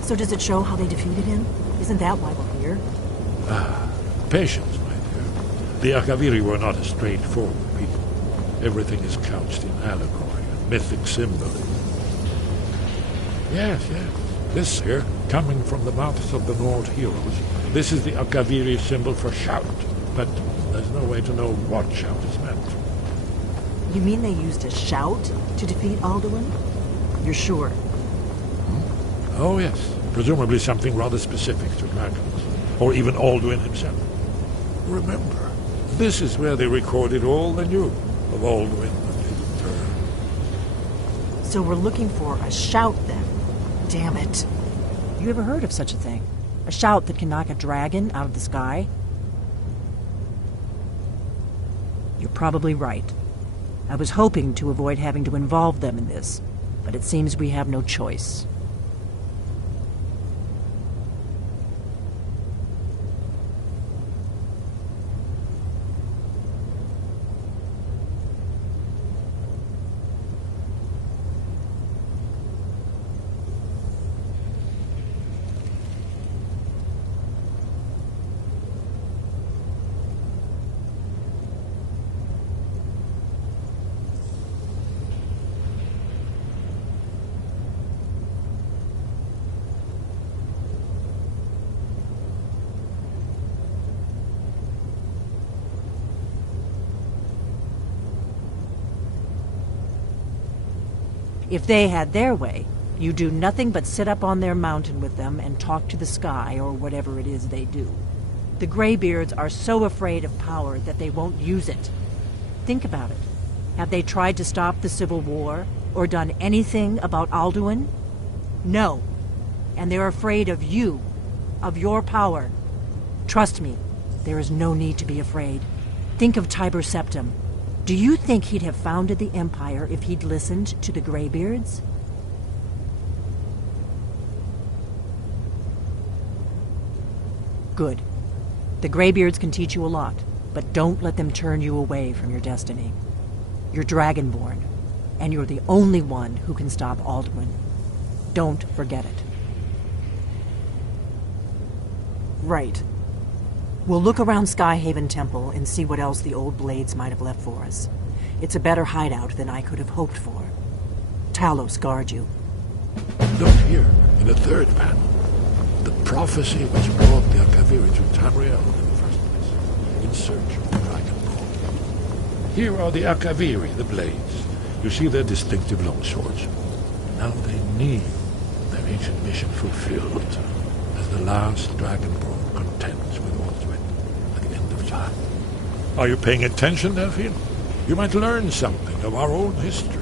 So does it show how they defeated him? Isn't that why we're here? Patience, my dear. The Akaviri were not a straightforward people. Everything is couched in allegory and mythic symbolism. Yes. This here, coming from the mouths of the Nord heroes, this is the Akaviri symbol for shout. But there's no way to know what shout is meant. You mean they used a shout to defeat Alduin? You're sure? Oh, yes. Presumably something rather specific to dragons, or even Alduin himself. Remember, this is where they recorded all they knew of Alduin and his turn. So we're looking for a shout, then. Damn it. You ever heard of such a thing? A shout that can knock a dragon out of the sky? You're probably right. I was hoping to avoid having to involve them in this, but it seems we have no choice. If they had their way, you do nothing but sit up on their mountain with them and talk to the sky or whatever it is they do. The Greybeards are so afraid of power that they won't use it. Think about it. Have they tried to stop the Civil War or done anything about Alduin? No. And they're afraid of you, of your power. Trust me, there is no need to be afraid. Think of Tiber Septim. Do you think he'd have founded the Empire if he'd listened to the Greybeards? Good. The Greybeards can teach you a lot, but don't let them turn you away from your destiny. You're Dragonborn, and you're the only one who can stop Alduin. Don't forget it. Right. We'll look around Skyhaven Temple and see what else the old blades might have left for us. It's a better hideout than I could have hoped for. Talos guard you. Look here, in the third panel. The prophecy which brought the Akaviri to Tamriel in the first place, in search of the Dragonborn. Here are the Akaviri, the blades. You see their distinctive long swords. Now they need their ancient mission fulfilled, as the last Dragonborn contends with Alduin at the end of time. Are you paying attention, Delphine? You might learn something of our own history.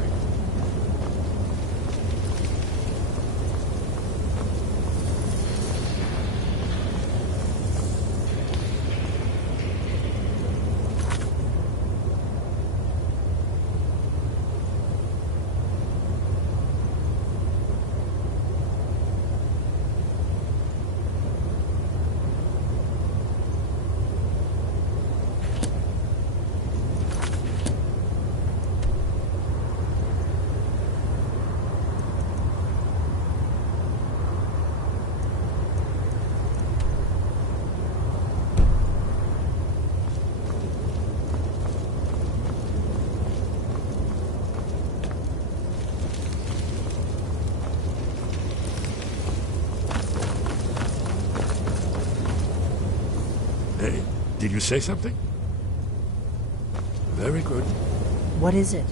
Did you say something? Very good. What is it?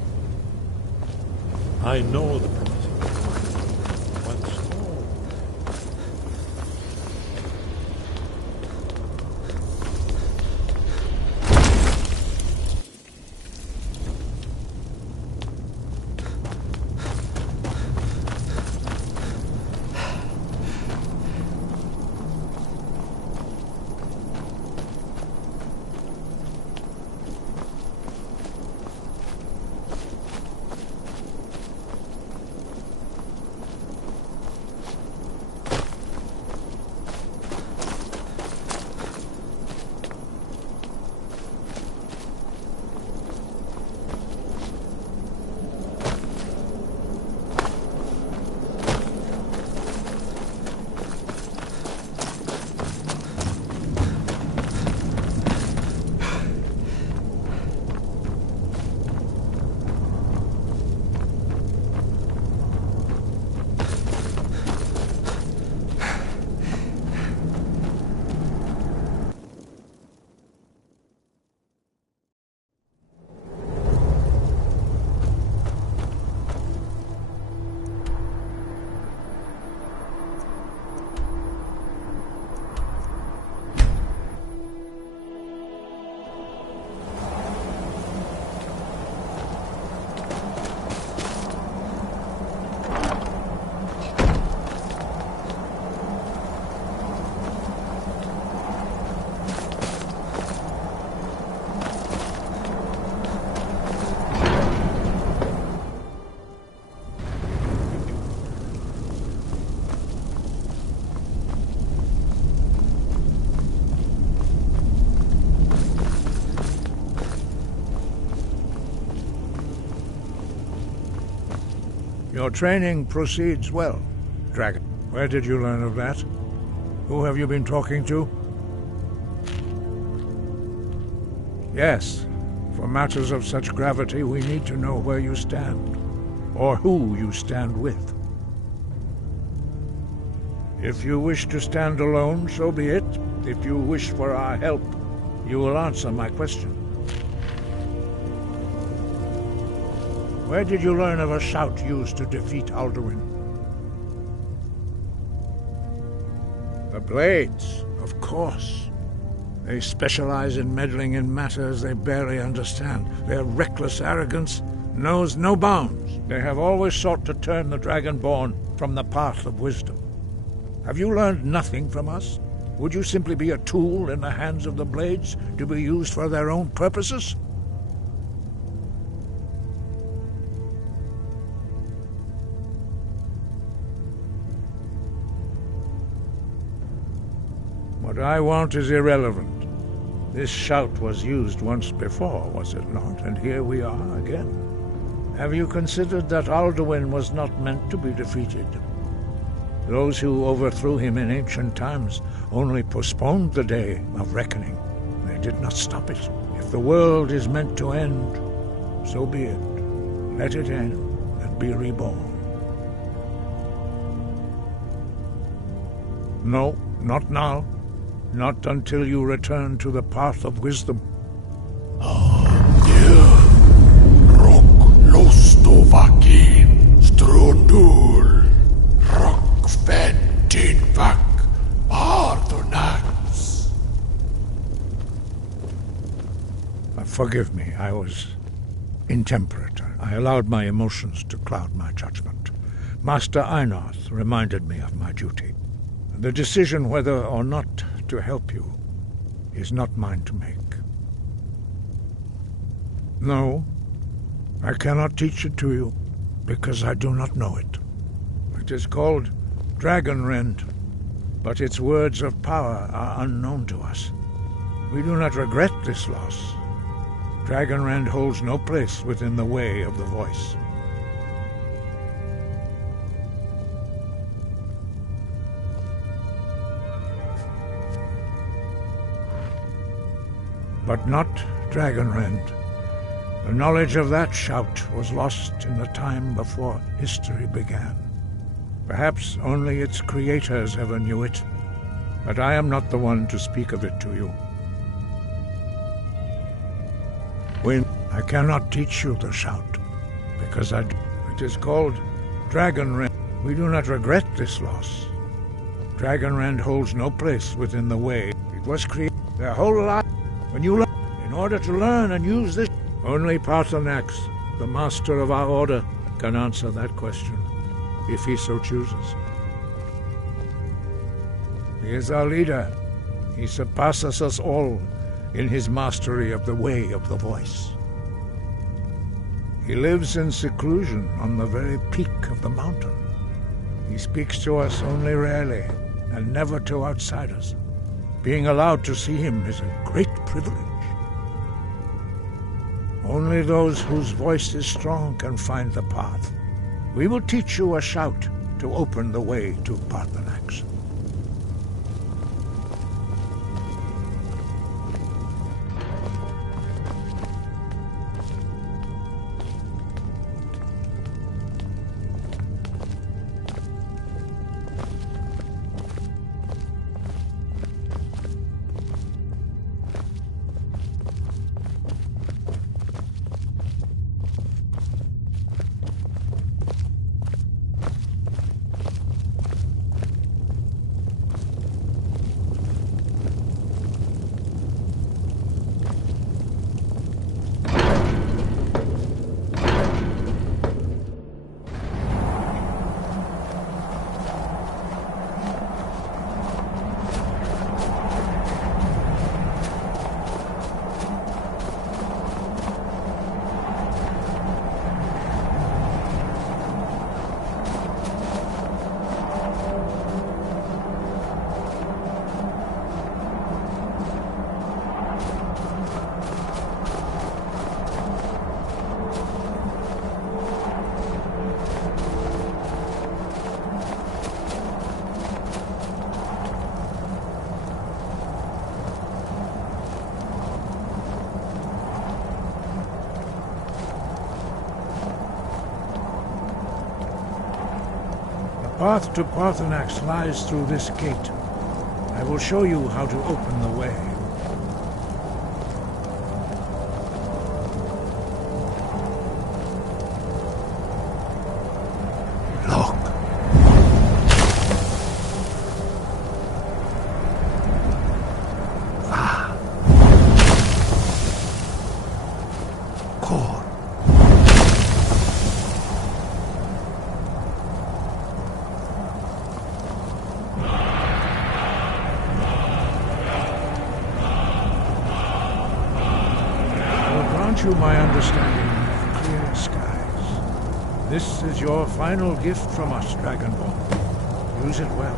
I know the prophecy. Once more. Your training proceeds well, Dragon. Where did you learn of that? Who have you been talking to? Yes. For matters of such gravity, we need to know where you stand, or who you stand with. If you wish to stand alone, so be it. If you wish for our help, you will answer my question. Where did you learn of a shout used to defeat Alduin? The Blades, of course. They specialize in meddling in matters they barely understand. Their reckless arrogance knows no bounds. They have always sought to turn the Dragonborn from the path of wisdom. Have you learned nothing from us? Would you simply be a tool in the hands of the Blades to be used for their own purposes? What I want is irrelevant. This shout was used once before, was it not? And here we are again. Have you considered that Alduin was not meant to be defeated? Those who overthrew him in ancient times only postponed the day of reckoning. They did not stop it. If the world is meant to end, so be it. Let it end and be reborn. No, not now. Not until you return to the path of wisdom. Lostovakin, Strundul, Rockventinvak, Ardonats. Forgive me, I was intemperate. I allowed my emotions to cloud my judgment. Master Einarth reminded me of my duty. The decision whether or not to help you is not mine to make. No, I cannot teach it to you, because I do not know it. It is called Dragonrend, but its words of power are unknown to us. We do not regret this loss. Dragonrend holds no place within the way of the voice. But not Dragonrend. The knowledge of that shout was lost in the time before history began. Perhaps only its creators ever knew it, but I am not the one to speak of it to you. I cannot teach you the shout, because it is called Dragonrend. We do not regret this loss. Dragonrend holds no place within the way. It was created their whole life. When you learn, in order to learn and use this, only Paarthurnax, the master of our order, can answer that question, if he so chooses. He is our leader. He surpasses us all in his mastery of the way of the voice. He lives in seclusion on the very peak of the mountain. He speaks to us only rarely, and never to outsiders. Being allowed to see him is a great privilege. Only those whose voice is strong can find the path. We will teach you a shout to open the way to Paarthurnax. path to Parthenax lies through this gate. I will show you how to open the way. You my understanding of clear skies. This is your final gift from us, Dragonborn. Use it well.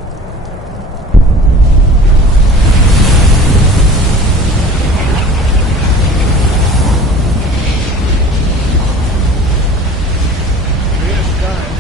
Clear skies.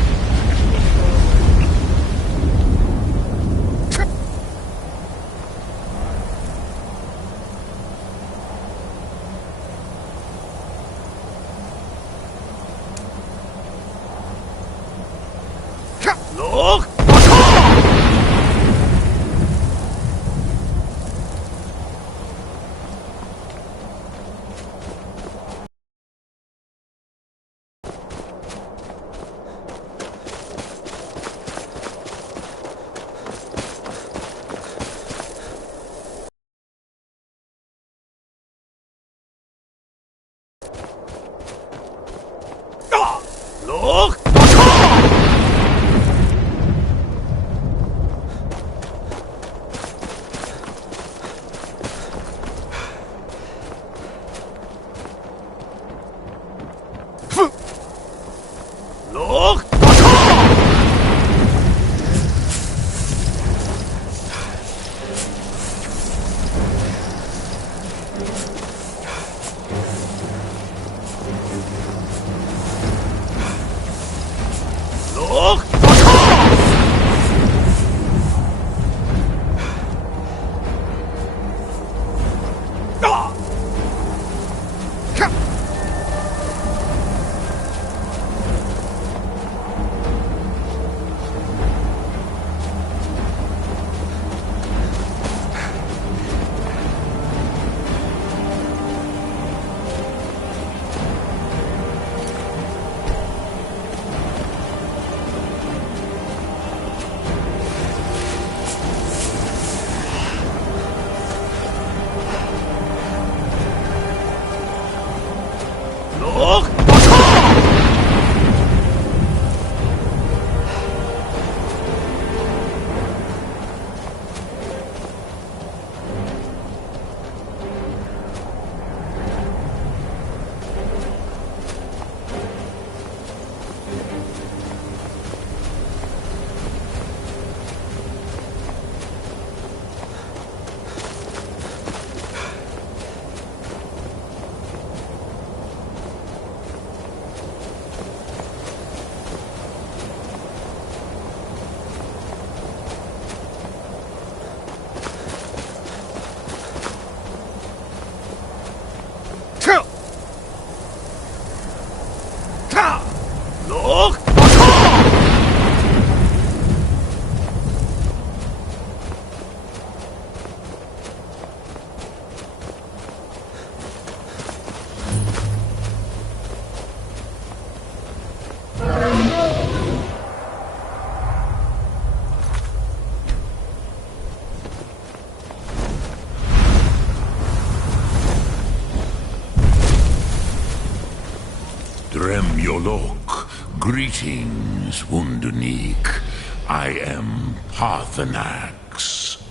Greetings, Wunderneek. I am Parthenax.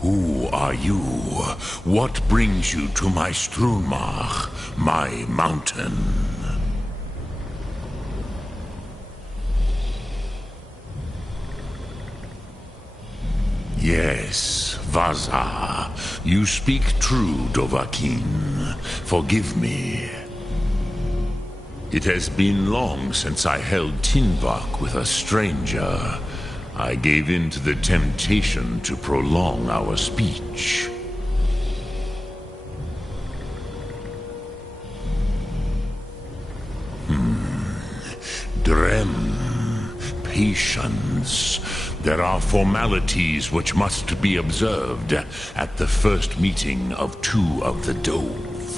Who are you? What brings you to my Strunmach, my mountain? Yes, Vaza. You speak true, Dovahkiin. Forgive me. It has been long since I held Tinvak with a stranger. I gave in to the temptation to prolong our speech. Drem, Patience. There are formalities which must be observed at the first meeting of two of the Dove.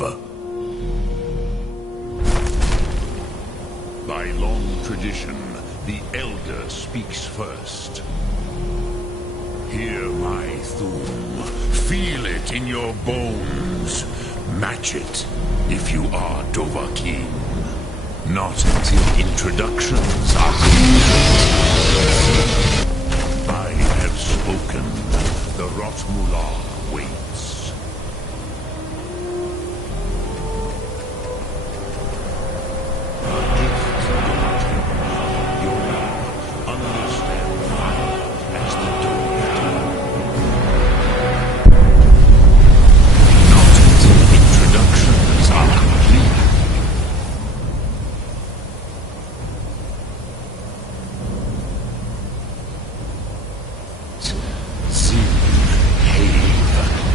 By long tradition, the Elder speaks first. Hear my Thum. Feel it in your bones. Match it if you are Dovahkiin. Not until introductions are complete. I have spoken. The Rotmular waits. Understand fire as the Dove do. Not until introductions are complete.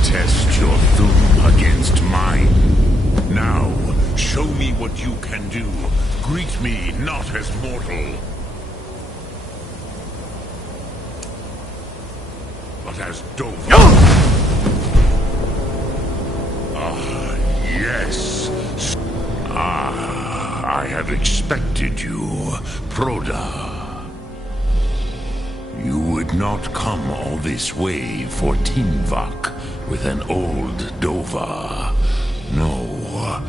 Test your Thum against mine. Now, show me what you can do. Greet me not as mortal, but as Dove. Ah, yes. Ah, I have expected you, Proda. You would not come all this way for Tinvak with an old Dova. No,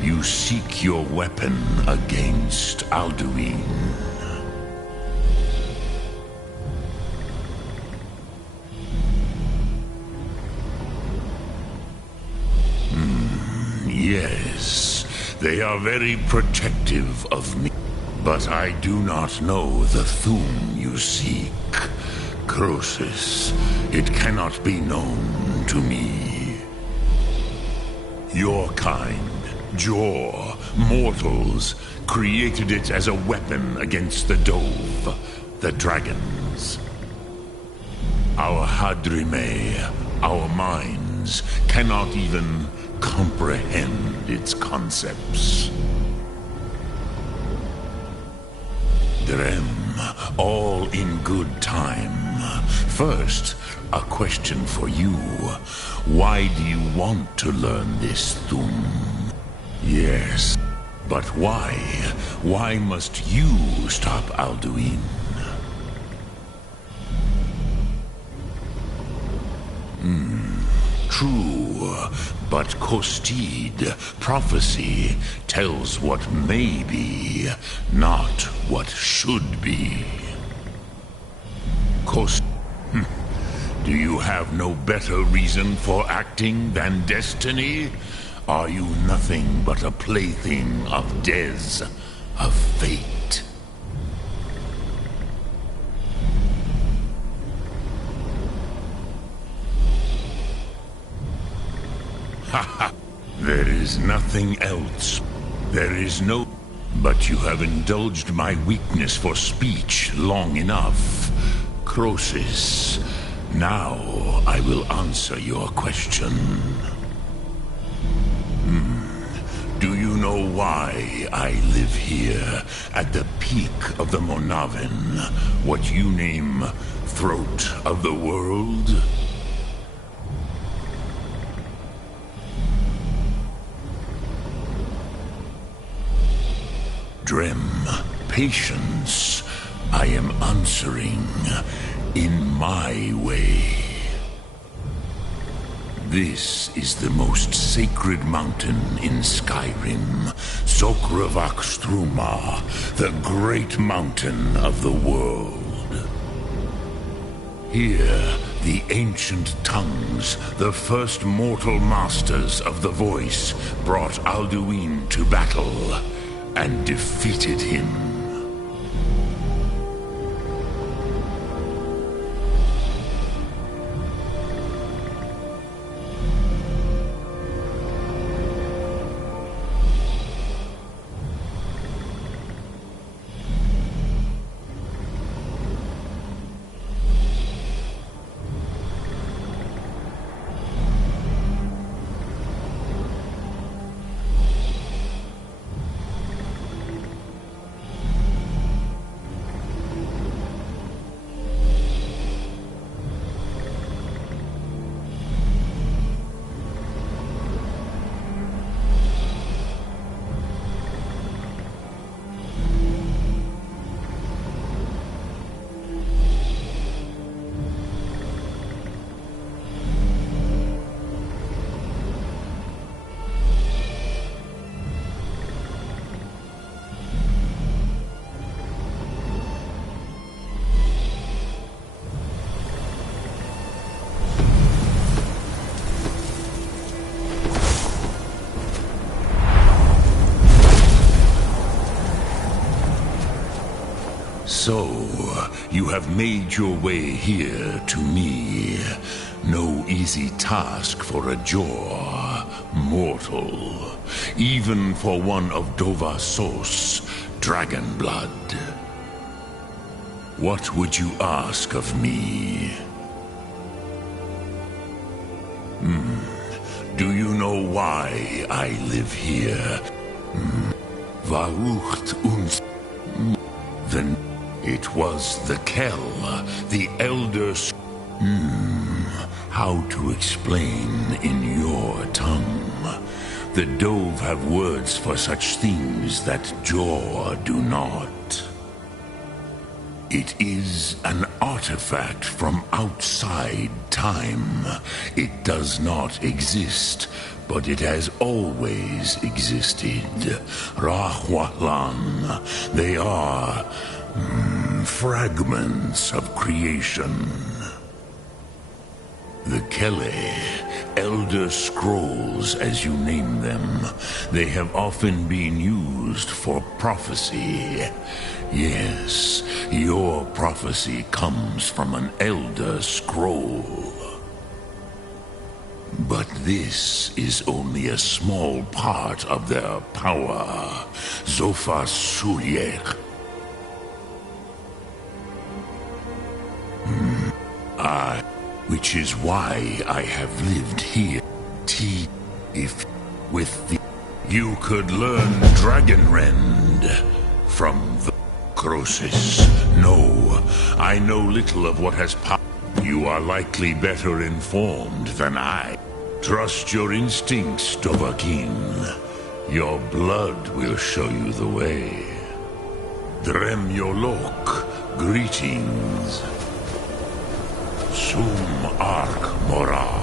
you seek your weapon against Alduin. Yes, they are very protective of me. But I do not know the Thum you seek. Croesus, it cannot be known to me. Your kind, Jor, mortals, created it as a weapon against the Dove, the dragons. Our Hadrime, our minds, cannot even comprehend its concepts. Drem, all in good time. First, a question for you. Why do you want to learn this Thum? Yes, but why? Why must you stop Alduin? True, but Kostid, prophecy, tells what may be, not what should be. Do you have no better reason for acting than destiny? Are you nothing but a plaything of Dez, of fate? There is nothing else. There is no... But you have indulged my weakness for speech long enough. Croesus, now I will answer your question. Do you know why I live here, at the peak of the Monavin, what you name Throat of the World? Drem, patience. I am answering in my way. This is the most sacred mountain in Skyrim, Sokravak Struma, the great mountain of the world. Here, the ancient tongues, the first mortal masters of the voice, brought Alduin to battle and defeated him. So, you have made your way here to me. No easy task for a Jor mortal, even for one of Dovassos, dragon blood. What would you ask of me? Do you know why I live here? Varucht uns. Then it was the Kell, the elders. How to explain in your tongue? The Dove have words for such things that Jor do not. It is an artifact from outside time. It does not exist, but it has always existed. Rahwalan. They are fragments of creation. The Kele, Elder Scrolls as you name them, they have often been used for prophecy. Yes, your prophecy comes from an Elder Scroll. But this is only a small part of their power. Zofa Suyek. Which is why I have lived here. If with the... You could learn Dragonrend from the Crosis. No, I know little of what has passed. You are likely better informed than I. Trust your instincts, Dovahkiin. Your blood will show you the way. Drem Yolok, greetings. Sum Ark Mora.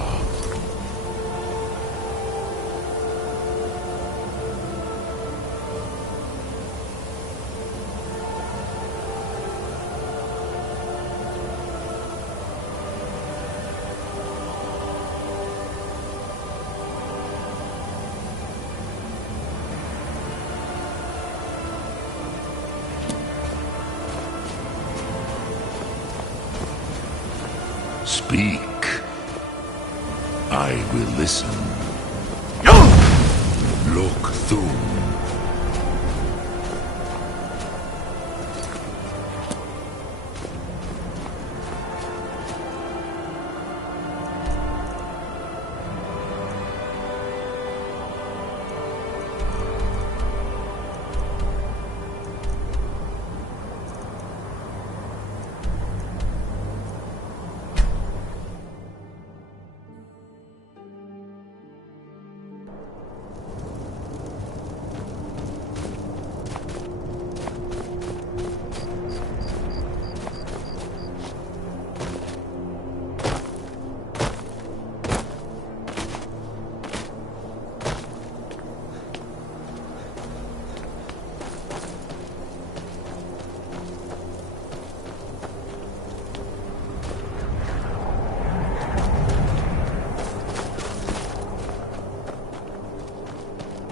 Speak. I will listen. Look through.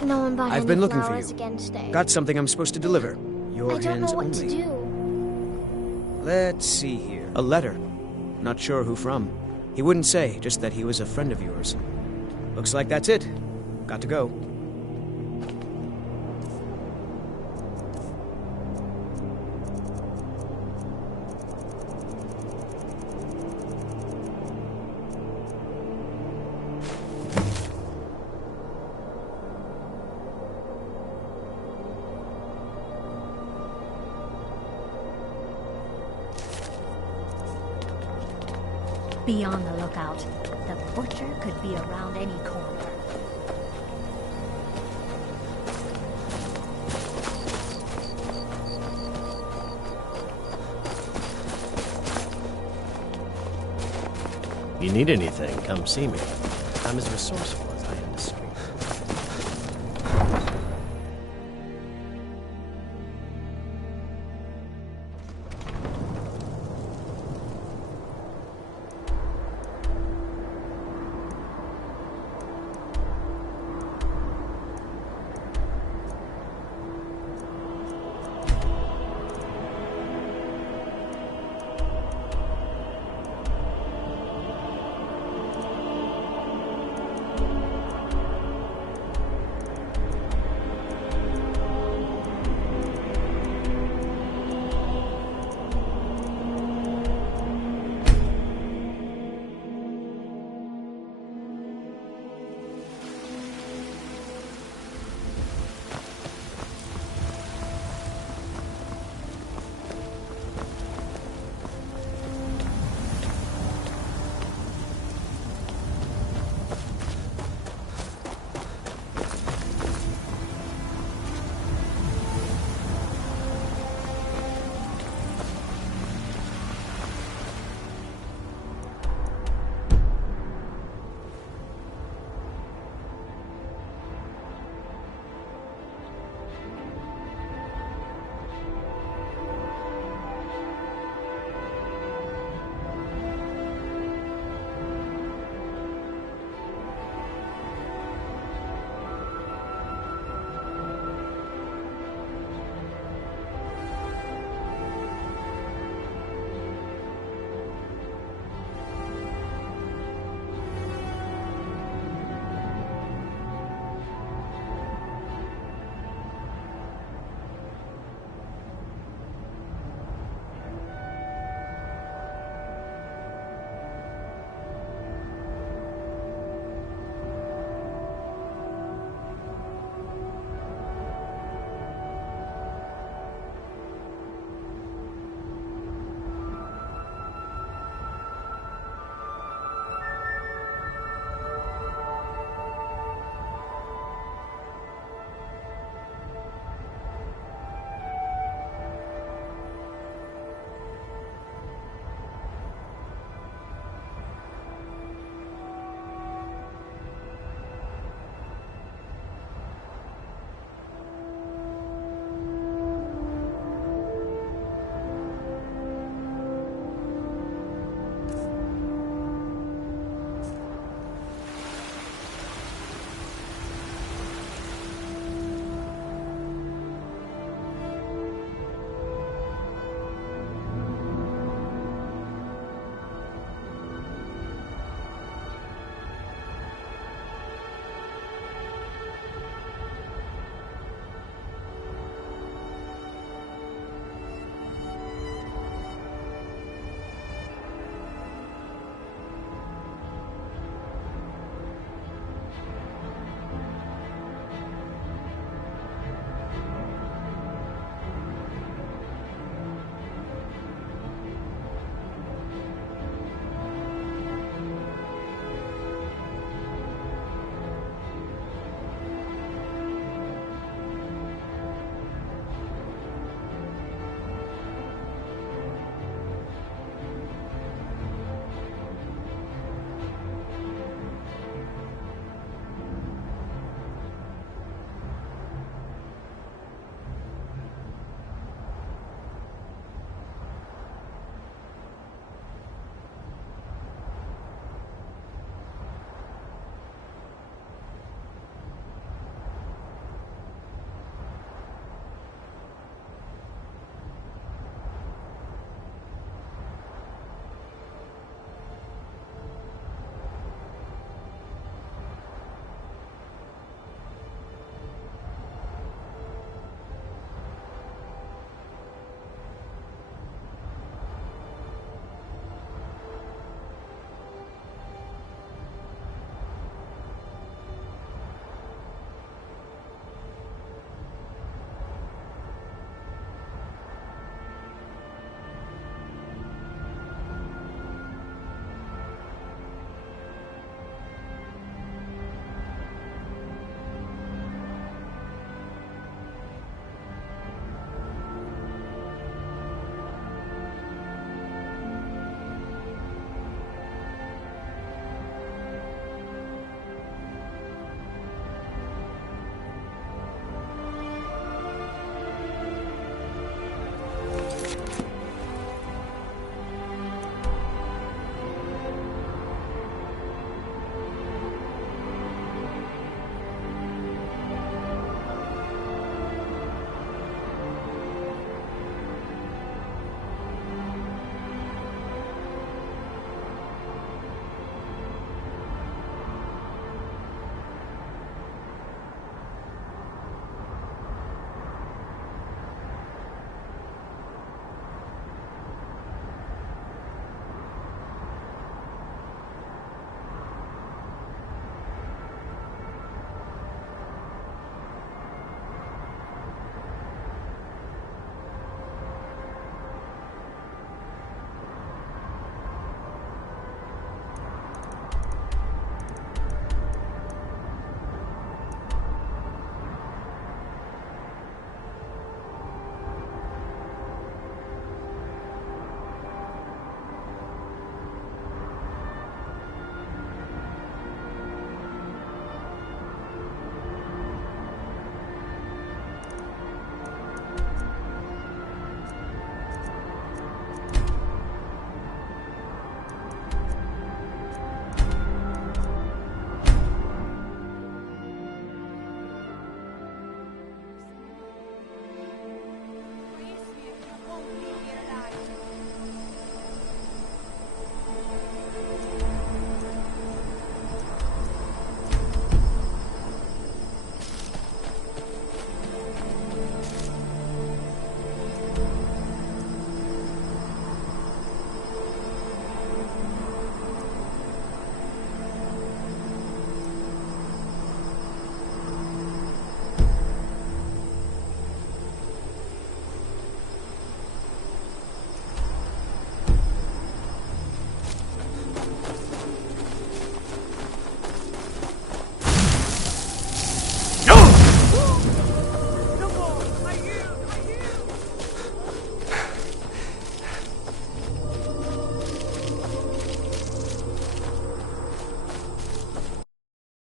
No one bought I've any been looking for flowers you. again today. Got something I'm supposed to deliver. Your I don't hands know what only. to do. Let's see here. A letter. Not sure who from. He wouldn't say, just that he was a friend of yours. Looks like that's it. Got to go. Be on the lookout. The butcher could be around any corner. You need anything, come see me. I'm as resourceful